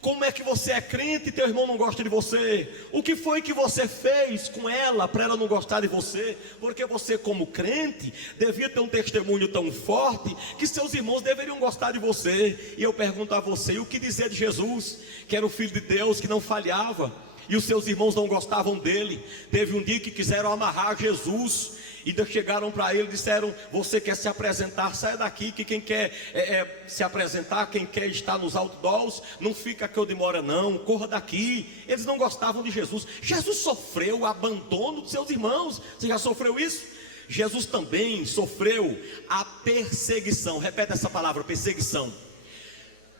como é que você é crente e teu irmão não gosta de você? O que foi que você fez com ela para ela não gostar de você? Porque você, como crente, devia ter um testemunho tão forte que seus irmãos deveriam gostar de você. E eu pergunto a você, e o que dizer de Jesus, que era o Filho de Deus, que não falhava, e os seus irmãos não gostavam dele? Teve um dia que quiseram amarrar Jesus, e chegaram para ele e disseram: você quer se apresentar, saia daqui, que quem quer se apresentar, quem quer estar nos outdoors, não fica que eu demora não, corra daqui. Eles não gostavam de Jesus. Jesus sofreu o abandono dos seus irmãos. Você já sofreu isso? Jesus também sofreu a perseguição. Repete essa palavra, perseguição.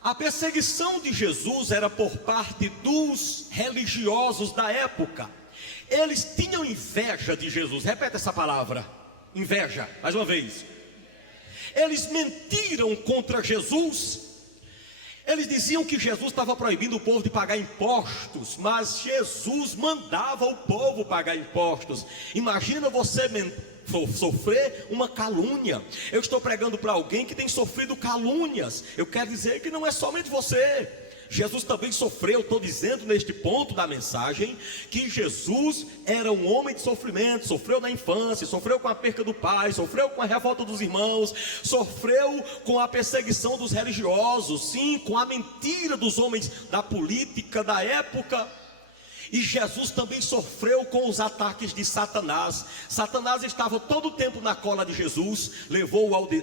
A perseguição de Jesus era por parte dos religiosos da época. Eles tinham inveja de Jesus. Repete essa palavra, inveja, mais uma vez. Eles mentiram contra Jesus. Eles diziam que Jesus estava proibindo o povo de pagar impostos, mas Jesus mandava o povo pagar impostos. Imagina você sofrer uma calúnia. Eu estou pregando para alguém que tem sofrido calúnias. Eu quero dizer que não é somente você. Jesus também sofreu. Estou dizendo neste ponto da mensagem que Jesus era um homem de sofrimento. Sofreu na infância, sofreu com a perca do pai, sofreu com a revolta dos irmãos, sofreu com a perseguição dos religiosos, sim, com a mentira dos homens da política da época. E Jesus também sofreu com os ataques de Satanás. Satanás estava todo o tempo na cola de Jesus.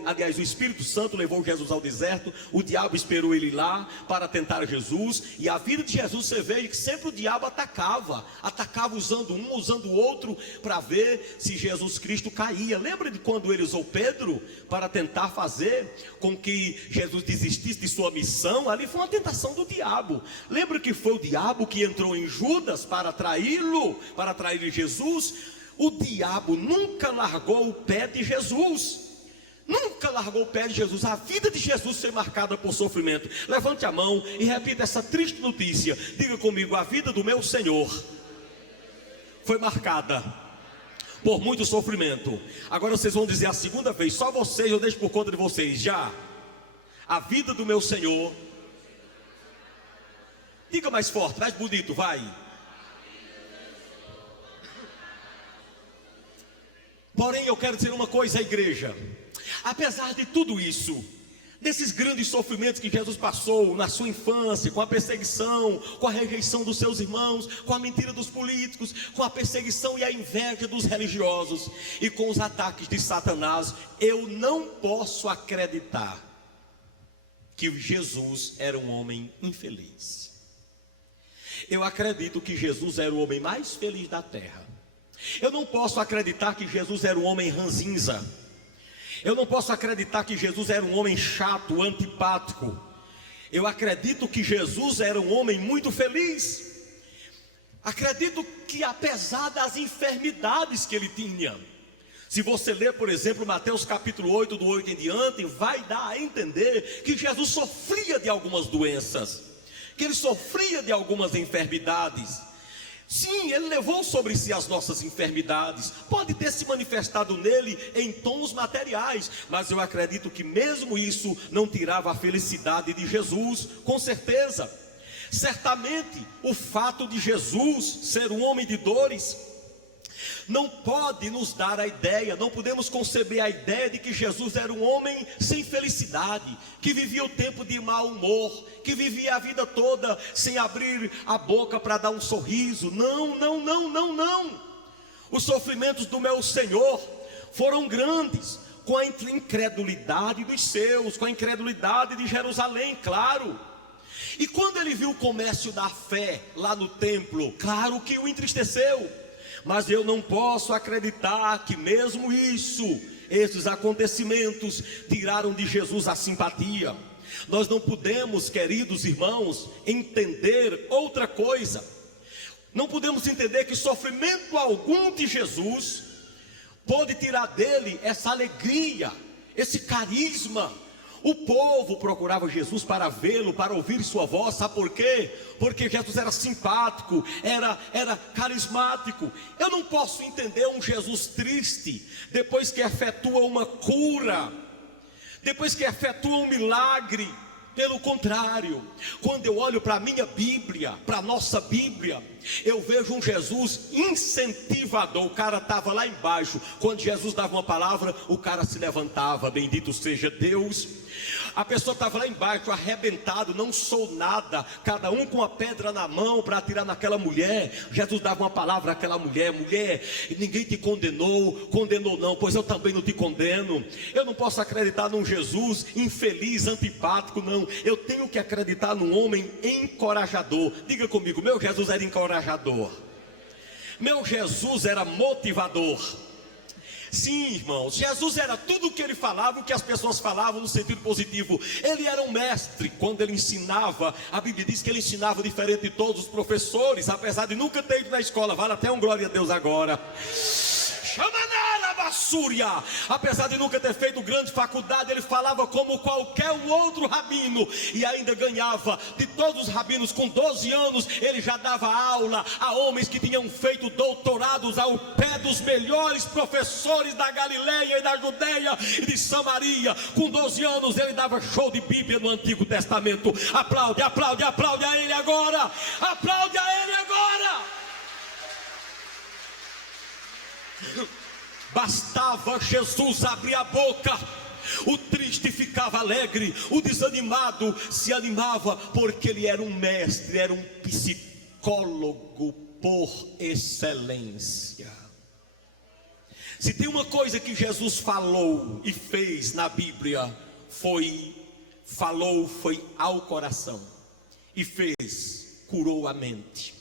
Aliás, o Espírito Santo levou Jesus ao deserto. O diabo esperou ele lá para tentar Jesus. E a vida de Jesus, você vê que sempre o diabo atacava usando um, usando o outro, para ver se Jesus Cristo caía. Lembra de quando ele usou Pedro para tentar fazer com que Jesus desistisse de sua missão? Ali foi uma tentação do diabo. Lembra que foi o diabo que entrou em Judas para traí-lo, para trair Jesus? O diabo nunca largou o pé de Jesus. Nunca largou o pé de Jesus. A vida de Jesus foi marcada por sofrimento. Levante a mão e repita essa triste notícia. Diga comigo: a vida do meu Senhor foi marcada por muito sofrimento. Agora vocês vão dizer a segunda vez, só vocês, eu deixo por conta de vocês já. A vida do meu Senhor. Diga mais forte, mais bonito, vai. Porém, eu quero dizer uma coisa à igreja: apesar de tudo isso, desses grandes sofrimentos que Jesus passou na sua infância, com a perseguição, com a rejeição dos seus irmãos, com a mentira dos políticos, com a perseguição e a inveja dos religiosos, e com os ataques de Satanás, eu não posso acreditar que Jesus era um homem infeliz. Eu acredito que Jesus era o homem mais feliz da terra. Eu não posso acreditar que Jesus era um homem ranzinza. Eu não posso acreditar que Jesus era um homem chato, antipático. Eu acredito que Jesus era um homem muito feliz. Acredito que apesar das enfermidades que ele tinha, se você ler, por exemplo, Mateus capítulo 8, do 8 em diante, vai dar a entender que Jesus sofria de algumas doenças, que ele sofria de algumas enfermidades. Sim, ele levou sobre si as nossas enfermidades, pode ter se manifestado nele em tons materiais, mas eu acredito que mesmo isso não tirava a felicidade de Jesus, com certeza. Certamente, o fato de Jesus ser um homem de dores não pode nos dar a ideia, não podemos conceber a ideia de que Jesus era um homem sem felicidade, que vivia o tempo de mau humor, que vivia a vida toda sem abrir a boca para dar um sorriso. Não, não, não, não, não. Os sofrimentos do meu Senhor foram grandes, com a incredulidade dos seus, com a incredulidade de Jerusalém, claro. E quando ele viu o comércio da fé lá no templo, claro que o entristeceu. Mas eu não posso acreditar que mesmo isso, esses acontecimentos, tiraram de Jesus a simpatia. Nós não podemos, queridos irmãos, entender outra coisa. Não podemos entender que sofrimento algum de Jesus pôde tirar dele essa alegria, esse carisma. O povo procurava Jesus para vê-lo, para ouvir sua voz. Sabe por quê? Porque Jesus era simpático, era carismático. Eu não posso entender um Jesus triste depois que efetua uma cura, depois que efetua um milagre. Pelo contrário, quando eu olho para a minha Bíblia, para a nossa Bíblia, eu vejo um Jesus incentivador. O cara estava lá embaixo, quando Jesus dava uma palavra, o cara se levantava, bendito seja Deus. A pessoa estava lá embaixo, arrebentado, não sou nada, cada um com a pedra na mão para atirar naquela mulher. Jesus dava uma palavra àquela mulher: mulher, ninguém te condenou. Condenou não, pois eu também não te condeno. Eu não posso acreditar num Jesus infeliz, antipático, não. Eu tenho que acreditar num homem encorajador. Diga comigo, meu Jesus era encorajador, meu Jesus era motivador. Sim, irmãos, Jesus era tudo o que ele falava, o que as pessoas falavam no sentido positivo. Ele era um mestre. Quando ele ensinava, a Bíblia diz que ele ensinava diferente de todos os professores, apesar de nunca ter ido na escola. Vale até um glória a Deus agora. Apesar de nunca ter feito grande faculdade, ele falava como qualquer outro rabino, e ainda ganhava de todos os rabinos. Com 12 anos ele já dava aula a homens que tinham feito doutorados ao pé dos melhores professores da Galileia e da Judeia e de Samaria. Com 12 anos ele dava show de Bíblia no Antigo Testamento. Aplaude, aplaude, aplaude a ele agora. Aplaude a ele agora. Bastava Jesus abrir a boca, o triste ficava alegre, o desanimado se animava, porque ele era um mestre, era um psicólogo por excelência. Se tem uma coisa que Jesus falou e fez na Bíblia, foi ao coração e fez, curou a mente.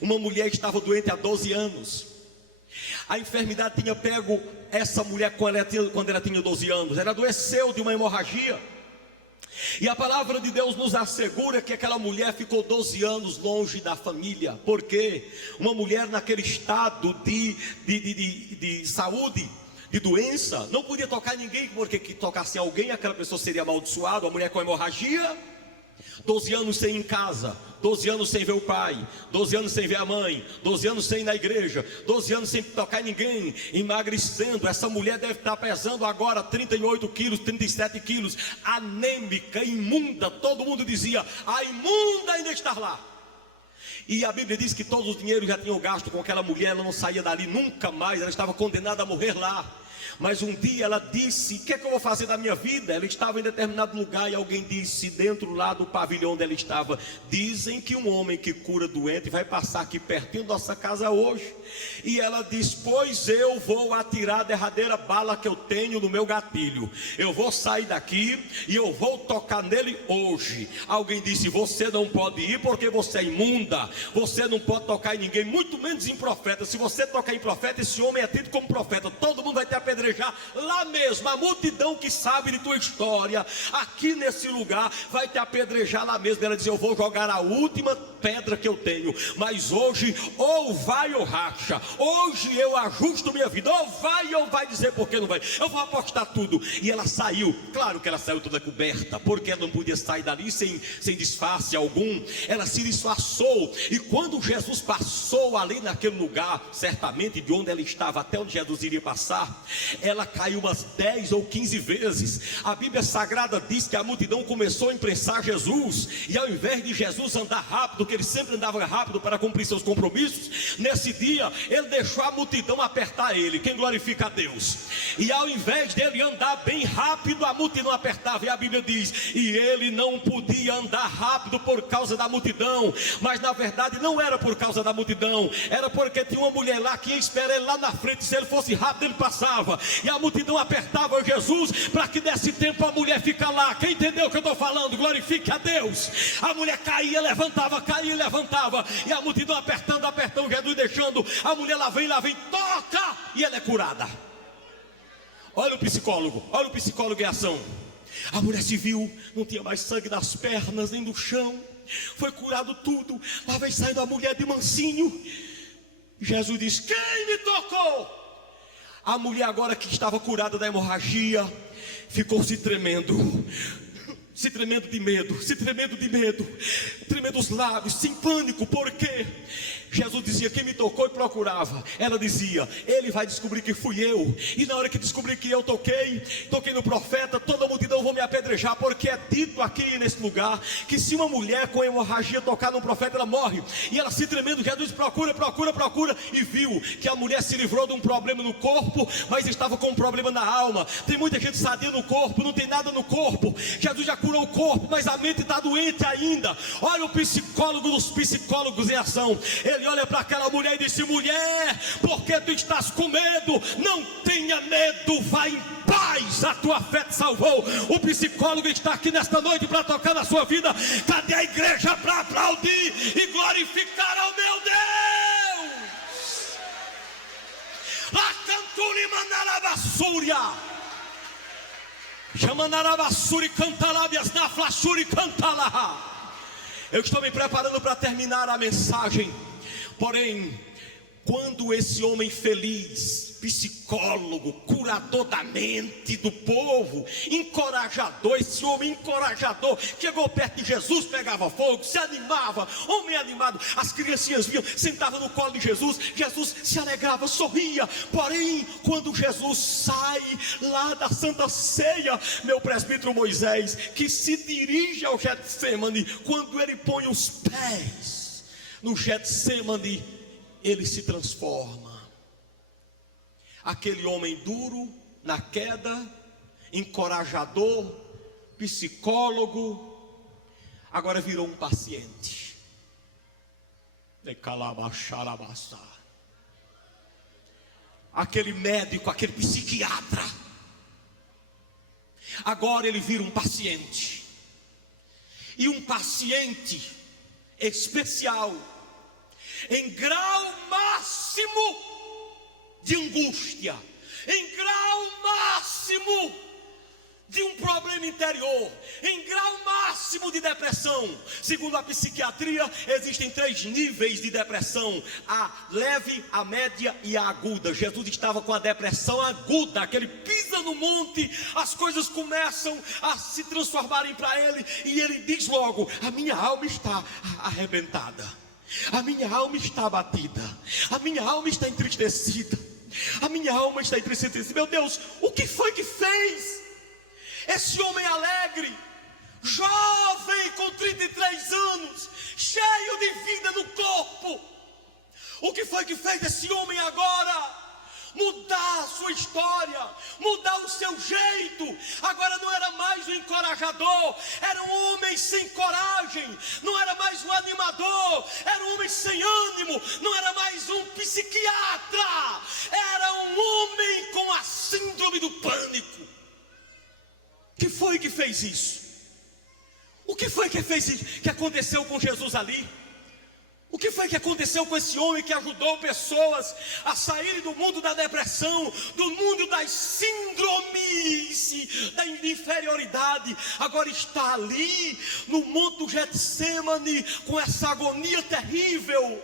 Uma mulher estava doente há 12 anos. A enfermidade tinha pego essa mulher quando ela tinha 12 anos. Ela adoeceu de uma hemorragia. E a palavra de Deus nos assegura que aquela mulher ficou 12 anos longe da família. Por quê? Uma mulher naquele estado de saúde, de doença, não podia tocar ninguém, porque que tocasse alguém, aquela pessoa seria amaldiçoada. A mulher com hemorragia, 12 anos sem ir em casa, 12 anos sem ver o pai, 12 anos sem ver a mãe, 12 anos sem ir na igreja, 12 anos sem tocar ninguém, emagrecendo. Essa mulher deve estar pesando agora 38 quilos, 37 quilos, anêmica, imunda. Todo mundo dizia: a imunda ainda está lá. E a Bíblia diz que todos os dinheiros já tinham gasto com aquela mulher. Ela não saía dali nunca mais, ela estava condenada a morrer lá. Mas um dia ela disse: o que é que eu vou fazer da minha vida? Ela estava em determinado lugar e alguém disse, dentro lá do pavilhão onde ela estava: dizem que um homem que cura doente vai passar aqui pertinho da nossa casa hoje. E ela disse: pois eu vou atirar a derradeira bala que eu tenho no meu gatilho. Eu vou sair daqui e eu vou tocar nele hoje. Alguém disse: você não pode ir porque você é imunda. Você não pode tocar em ninguém, muito menos em profeta. Se você tocar em profeta, esse homem é tido como profeta. Todo mundo vai te apedrejar lá mesmo. A multidão que sabe de tua história aqui nesse lugar vai te apedrejar lá mesmo. Ela diz: eu vou jogar a última pedra que eu tenho, mas hoje ou vai ou racha. Hoje eu ajusto minha vida, ou vai dizer porque não vai. Eu vou apostar tudo. E ela saiu. Claro que ela saiu toda coberta, porque ela não podia sair dali sem disfarce algum. Ela se disfarçou. E quando Jesus passou ali naquele lugar, certamente de onde ela estava até onde Jesus iria passar, ela caiu umas 10 ou 15 vezes. A Bíblia Sagrada diz que a multidão começou a imprensar Jesus, e ao invés de Jesus andar rápido, que ele sempre andava rápido para cumprir seus compromissos, nesse dia ele deixou a multidão apertar ele. Quem glorifica a Deus? E ao invés dele andar bem rápido, a multidão apertava. E a Bíblia diz: e ele não podia andar rápido por causa da multidão. Mas na verdade não era por causa da multidão, era porque tinha uma mulher lá que ia esperar ele lá na frente. Se ele fosse rápido, ele passava. E a multidão apertava Jesus para que desse tempo a mulher ficar lá. Quem entendeu o que eu estou falando? Glorifique a Deus. A mulher caía, levantava, caía, levantava. E a multidão apertando, Jesus deixando. A mulher lá vem, toca, e ela é curada. Olha o psicólogo em ação. A mulher se viu, não tinha mais sangue nas pernas nem no chão, foi curado tudo. Lá vem saindo a mulher de mansinho. Jesus diz: quem me tocou? A mulher, agora que estava curada da hemorragia, ficou se tremendo de medo, tremendo os lábios, sem pânico. Por quê? Jesus dizia: quem me tocou, e procurava. Ela dizia: ele vai descobrir que fui eu. E na hora que descobrir que eu toquei no profeta, toda a multidão vai me apedrejar. Porque é dito aqui nesse lugar que se uma mulher com hemorragia tocar num profeta, ela morre. E ela se tremendo, Jesus procura, e viu que a mulher se livrou de um problema no corpo, mas estava com um problema na alma. Tem muita gente sadia no corpo, não tem nada no corpo. Jesus já curou o corpo, mas a mente está doente ainda. Olha o psicólogo dos psicólogos em ação. Ele olha para aquela mulher e disse: mulher, por que tu estás com medo? Não tenha medo, vai em paz, a tua fé te salvou. O psicólogo está aqui nesta noite para tocar na sua vida. Cadê a igreja para aplaudir e glorificar ao meu Deus? A canturi mandarabasúria, chamanarabasuri cantalabias na flashuri cantala. Eu estou me preparando para terminar a mensagem. Porém, quando esse homem feliz, psicólogo, curador da mente do povo, encorajador, esse homem encorajador, chegou perto de Jesus, pegava fogo, se animava, homem animado, as criancinhas vinham, sentavam no colo de Jesus, Jesus se alegrava, sorria. Porém, quando Jesus sai lá da Santa Ceia, meu presbítero Moisés, que se dirige ao Getsemane, quando ele põe os pés no Getsemane, ele se transforma. Aquele homem duro na queda, encorajador, psicólogo, agora virou um paciente. Aquele médico, aquele psiquiatra, agora ele vira um paciente. E um paciente especial, em grau máximo de angústia, em grau máximo de um problema interior, em grau máximo de depressão. Segundo a psiquiatria, existem 3 níveis de depressão: a leve, a média e a aguda. Jesus estava com a depressão aguda, que ele pisa no monte, as coisas começam a se transformarem para ele, e ele diz logo: a minha alma está arrebentada, a minha alma está abatida, a minha alma está entristecida, a minha alma está entristecida. Meu Deus, o que foi que fez esse homem alegre, jovem, com 33 anos, cheio de vida no corpo? O que foi que fez esse homem agora, mudar a sua história, mudar o seu jeito. Agora não era mais um encorajador, era um homem sem coragem. Não era mais um animador, era um homem sem ânimo. Não era mais um psiquiatra, era um homem com a síndrome do pânico. Que foi que fez isso? O que foi que fez isso? Que aconteceu com Jesus ali? O que foi que aconteceu com esse homem que ajudou pessoas a saírem do mundo da depressão, do mundo das síndromes, da inferioridade? Agora está ali no monte do Getsemane com essa agonia terrível.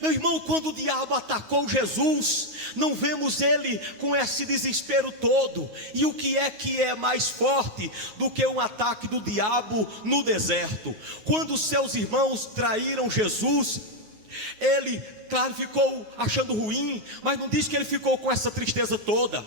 Meu irmão, quando o diabo atacou Jesus, não vemos ele com esse desespero todo. E o que é mais forte do que um ataque do diabo no deserto? Quando seus irmãos traíram Jesus, ele, claro, ficou achando ruim, mas não diz que ele ficou com essa tristeza toda.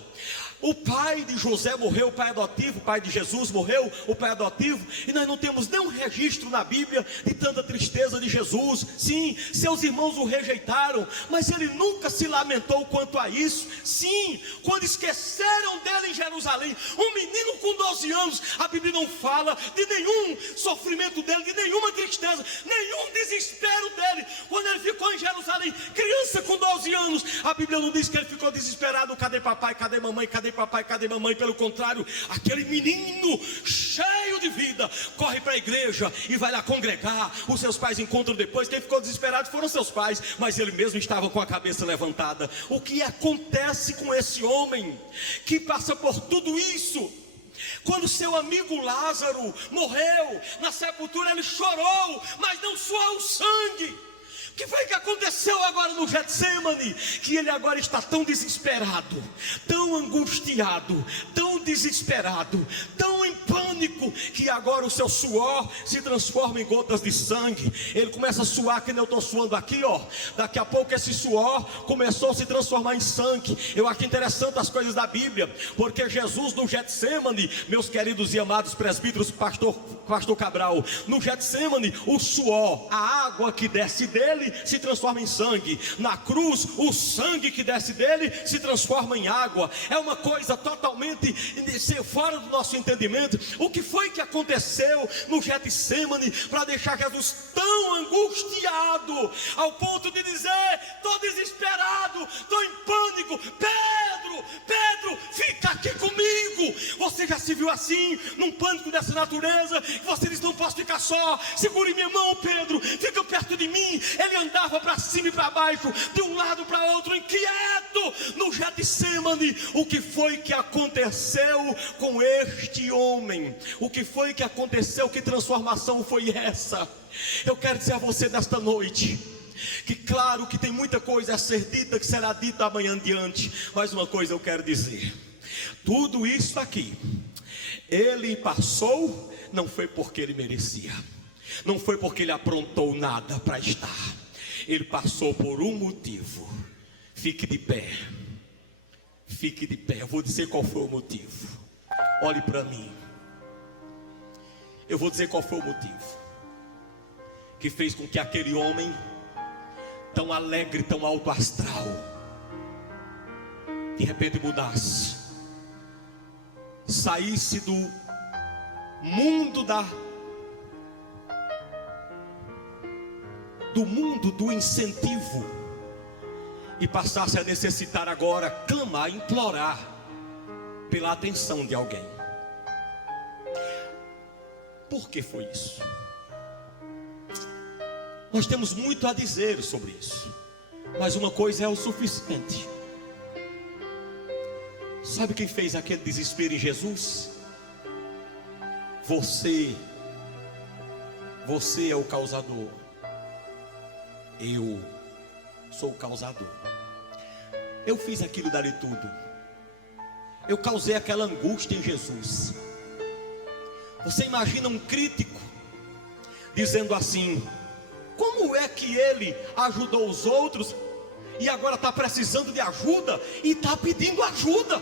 O pai de José morreu, o pai adotivo, o pai de Jesus morreu, o pai adotivo, e nós não temos nenhum registro na Bíblia de tanta tristeza de Jesus. Sim, seus irmãos o rejeitaram, mas ele nunca se lamentou quanto a isso. Sim, quando esqueceram dele em Jerusalém, um menino com 12 anos, a Bíblia não fala de nenhum sofrimento dele, de nenhuma tristeza, nenhum desespero dele. Quando ele ficou em Jerusalém, criança com 12 anos, a Bíblia não diz que ele ficou desesperado: cadê papai, cadê mamãe, cadê papai, cadê mamãe? Pelo contrário, aquele menino cheio de vida corre para a igreja e vai lá congregar. Os seus pais encontram depois. Quem ficou desesperado foram seus pais, mas ele mesmo estava com a cabeça levantada. O que acontece com esse homem que passa por tudo isso? Quando seu amigo Lázaro morreu na sepultura, ele chorou, mas não suou sangue. O que foi que aconteceu agora no Getsemane? Que ele agora está tão desesperado, tão angustiado, tão desesperado, tão em pânico, que agora o seu suor se transforma em gotas de sangue. Ele começa a suar, que nem eu estou suando aqui, ó. Daqui a pouco esse suor começou a se transformar em sangue. Eu acho interessante as coisas da Bíblia, porque Jesus no Getsemane, meus queridos e amados presbíteros, pastor Cabral, no Getsemane, o suor, a água que desce dele se transforma em sangue. Na cruz, o sangue que desce dele se transforma em água. É uma coisa totalmente fora do nosso entendimento. O que foi que aconteceu no Getsemane para deixar Jesus tão angustiado ao ponto de dizer: estou desesperado, estou em pânico, Pedro, fica aqui comigo. Você já se viu assim, num pânico dessa natureza, que você diz: não posso ficar só, segure minha mão, Pedro, fica perto de mim. Ele andava para cima e para baixo, de um lado para outro, inquieto no Getsemane. O que foi que aconteceu com este homem? O que foi que aconteceu? Que transformação foi essa? Eu quero dizer a você nesta noite que, claro, que tem muita coisa a ser dita, que será dita amanhã em diante, mas uma coisa eu quero dizer: tudo isso aqui ele passou, não foi porque ele merecia, não foi porque ele aprontou nada para estar. Ele passou por um motivo. Fique de pé, fique de pé. Eu vou dizer qual foi o motivo. Olhe para mim. Eu vou dizer qual foi o motivo que fez com que aquele homem tão alegre, tão alto astral, de repente mudasse, saísse do mundo do incentivo e passasse a necessitar agora, clamar, implorar pela atenção de alguém. Por que foi isso? Nós temos muito a dizer sobre isso, mas uma coisa é o suficiente. Sabe quem fez aquele desespero em Jesus? Você é o causador. Eu sou o causador. Eu fiz aquilo dali tudo. Eu causei aquela angústia em Jesus. Você imagina um crítico dizendo assim: como é que ele ajudou os outros e agora está precisando de ajuda e está pedindo ajuda?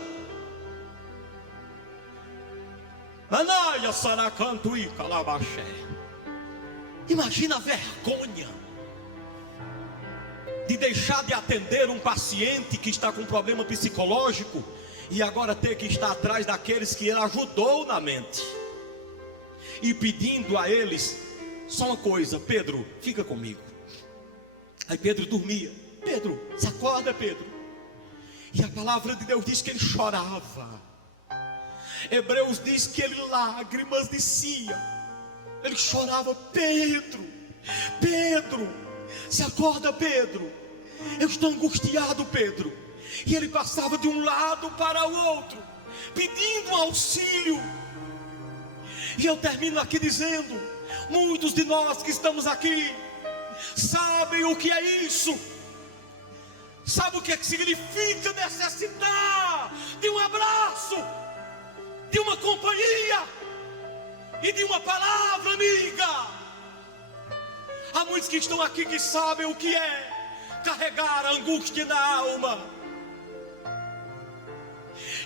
Imagina a vergonha de deixar de atender um paciente que está com problema psicológico e agora ter que estar atrás daqueles que ele ajudou na mente, e pedindo a eles só uma coisa: Pedro, fica comigo. Aí Pedro dormia. Pedro, se acorda, Pedro. E a palavra de Deus diz que ele chorava. Hebreus diz que ele lágrimas descia. Ele chorava: Pedro, Pedro, se acorda, Pedro, eu estou angustiado, Pedro. E ele passava de um lado para o outro, pedindo auxílio. E eu termino aqui dizendo: muitos de nós que estamos aqui sabem o que é isso. Sabe o que significa necessitar de um abraço, de uma companhia e de uma palavra amiga. Há muitos que estão aqui que sabem o que é carregar a angústia na alma.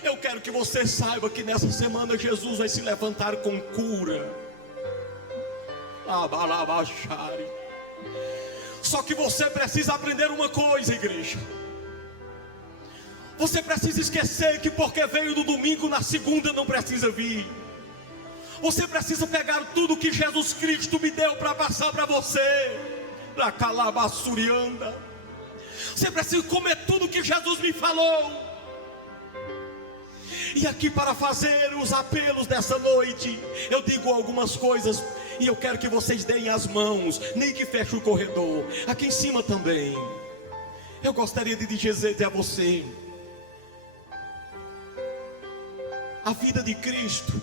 Eu quero que você saiba que nessa semana Jesus vai se levantar com cura. Só que você precisa aprender uma coisa, igreja. Você precisa esquecer que porque veio no domingo, na segunda não precisa vir. Você precisa pegar tudo que Jesus Cristo me deu para passar para você, para calabaçurianda. Você precisa comer tudo que Jesus me falou. E aqui, para fazer os apelos dessa noite, eu digo algumas coisas e eu quero que vocês deem as mãos, nem que feche o corredor. Aqui em cima também. Eu gostaria de dizer a você: a vida de Cristo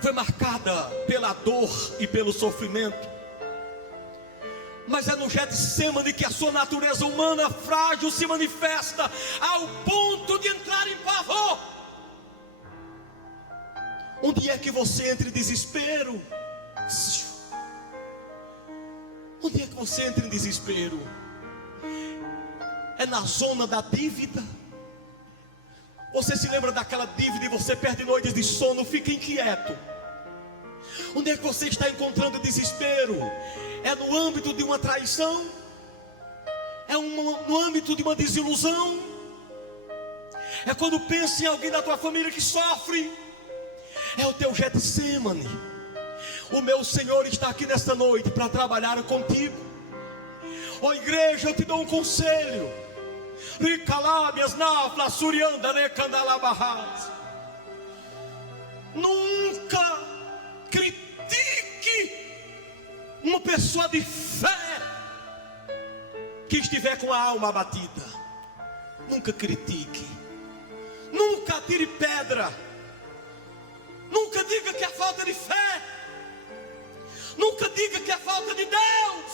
foi marcada pela dor e pelo sofrimento. Mas é no Getsemane que a sua natureza humana frágil se manifesta ao ponto de entrar em pavor. Onde é que você entra em desespero? Onde é que você entra em desespero? É na zona da dívida. Você se lembra daquela dívida e você perde noites de sono, fica inquieto. Onde é que você está encontrando desespero? É no âmbito de uma traição? É no âmbito de uma desilusão? É quando pensa em alguém da tua família que sofre? É o teu Getsemane. O meu Senhor está aqui nesta noite para trabalhar contigo. Ó igreja, eu te dou um conselho. Nunca critique uma pessoa de fé que estiver com a alma abatida. Nunca critique. Nunca atire pedra. Nunca diga que é falta de fé. Nunca diga que é falta de Deus.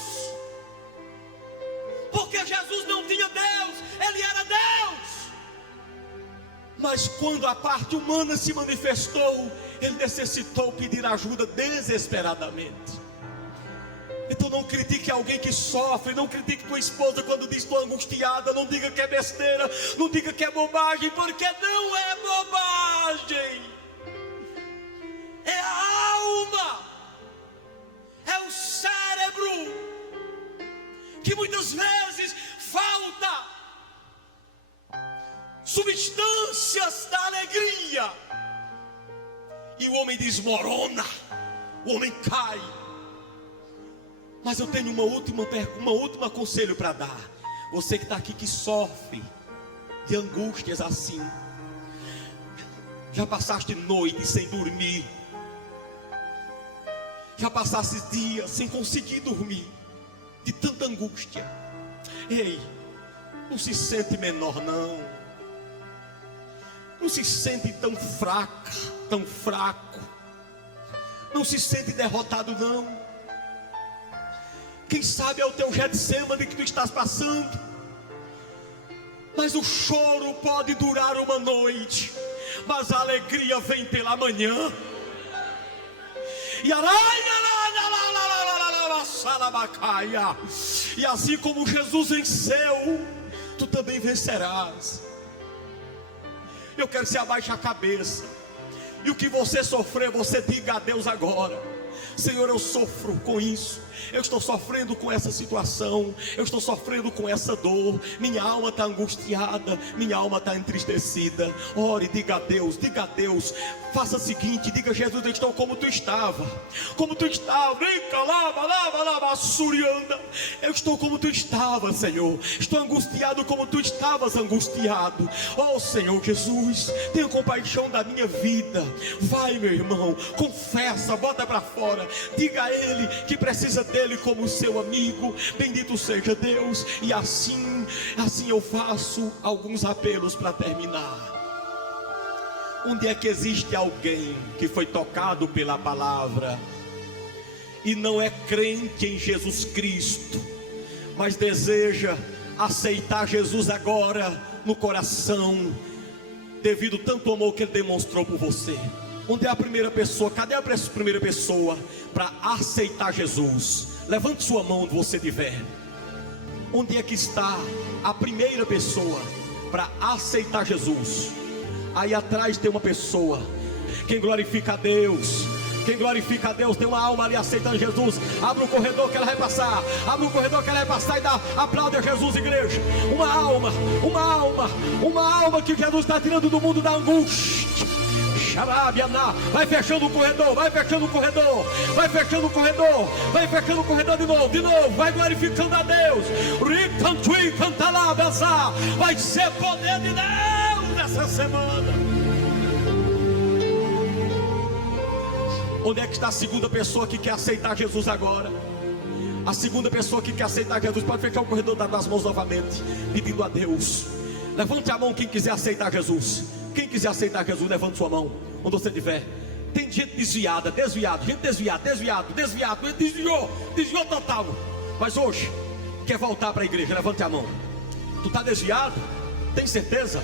Porque Jesus não tinha Deus, Ele era Deus. Mas quando a parte humana se manifestou, Ele necessitou pedir ajuda desesperadamente. Então não critique alguém que sofre. Não critique tua esposa quando diz: estou angustiada. Não diga que é besteira. Não diga que é bobagem, porque não é bobagem. É a alma, é o cérebro, que muitas vezes falta substâncias da alegria, e o homem desmorona, o homem cai. Mas eu tenho um último conselho para dar. Você que está aqui, que sofre de angústias assim, já passaste noite sem dormir, já passaste dias sem conseguir dormir, de tanta angústia. Ei, não se sente menor não. Não se sente tão fraca, tão fraco. Não se sente derrotado não. Quem sabe é o teu Getsemane que tu estás passando. Mas o choro pode durar uma noite, mas a alegria vem pela manhã. E assim como Jesus venceu, tu também vencerás. Eu quero que você abaixe a cabeça, e o que você sofrer, você diga a Deus agora: Senhor, eu sofro com isso, eu estou sofrendo com essa situação, eu estou sofrendo com essa dor, minha alma está angustiada, minha alma está entristecida. Ore, diga a Deus, faça o seguinte, diga: Jesus, eu estou como tu estava, eu estou como tu estava, Senhor, estou angustiado como tu estavas angustiado. Oh Senhor Jesus, tenha compaixão da minha vida. Vai, meu irmão, confessa, bota para fora, diga a Ele que precisa dele como seu amigo. Bendito seja Deus. E assim eu faço alguns apelos para terminar. Onde é que existe alguém que foi tocado pela palavra e não é crente em Jesus Cristo, mas deseja aceitar Jesus agora no coração, devido tanto amor que Ele demonstrou por você? Onde é a primeira pessoa? Cadê a primeira pessoa para aceitar Jesus? Levante sua mão onde você estiver. Onde é que está a primeira pessoa para aceitar Jesus? Aí atrás tem uma pessoa. Quem glorifica a Deus? Quem glorifica a Deus, tem uma alma ali aceitando Jesus. Abre o corredor que ela vai passar. Abre o corredor que ela vai passar e dá, aplaude a Jesus, igreja. Uma alma que Jesus está tirando do mundo da angústia. Vai fechando o corredor, vai fechando o corredor, vai fechando o corredor, vai fechando o corredor de novo, vai glorificando a Deus. Vai ser poder de Deus nessa semana. Onde é que está a segunda pessoa que quer aceitar Jesus agora? A segunda pessoa que quer aceitar Jesus, pode fechar o corredor, dar as mãos novamente, pedindo a Deus. Levante a mão quem quiser aceitar Jesus. Quem quiser aceitar Jesus, levante sua mão, onde você estiver. Tem gente desviada, gente desviado, desviou total. Mas hoje, quer voltar para a igreja, levante a mão. Tu está desviado? Tem certeza?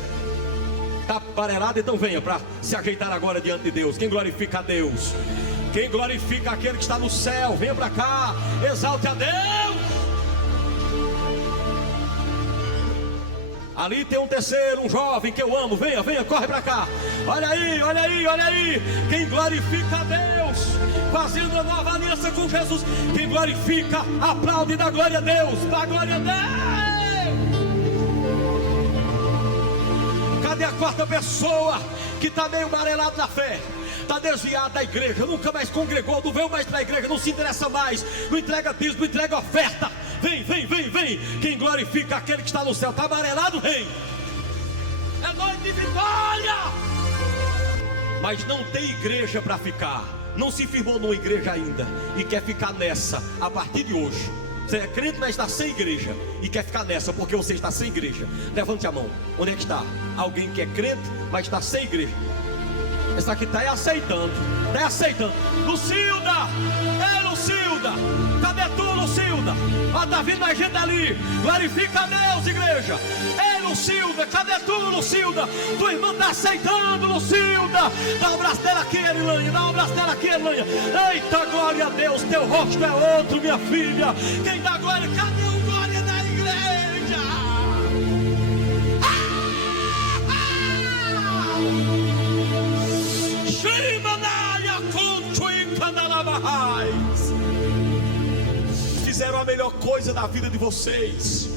Está parelado? Então venha para se ajeitar agora diante de Deus. Quem glorifica a Deus? Quem glorifica aquele que está no céu? Venha para cá, exalte a Deus. Ali tem um terceiro, um jovem que eu amo. Venha, corre para cá. Olha aí. Quem glorifica a Deus, fazendo uma nova aliança com Jesus. Quem glorifica, aplaude e dá glória a Deus. Dá glória a Deus. Cadê a quarta pessoa que está meio amarelado na fé? Está desviado da igreja, nunca mais congregou, não veio mais para a igreja, não se interessa mais, não entrega dízimo, não entrega oferta. Vem. Quem glorifica aquele que está no céu, está amarelado, vem. É noite de vitória. Mas não tem igreja para ficar, não se firmou numa igreja ainda e quer ficar nessa a partir de hoje. Você é crente, mas está sem igreja e quer ficar nessa porque você está sem igreja. Levante a mão. Onde é que está? Alguém que é crente, mas está sem igreja. Essa aqui está aceitando. Lucilda! Lucilda! Cadê tu, Lucilda? Está vindo a gente ali. Glorifica a Deus, igreja. Lucilda, cadê tu, Lucilda? Tua irmã está aceitando, Lucilda. Dá um abraço dela aqui, Elilanha. Eita, glória a Deus. Teu rosto é outro, minha filha. Quem dá glória? Cadê o glória da igreja? Fizeram a melhor coisa da vida de vocês.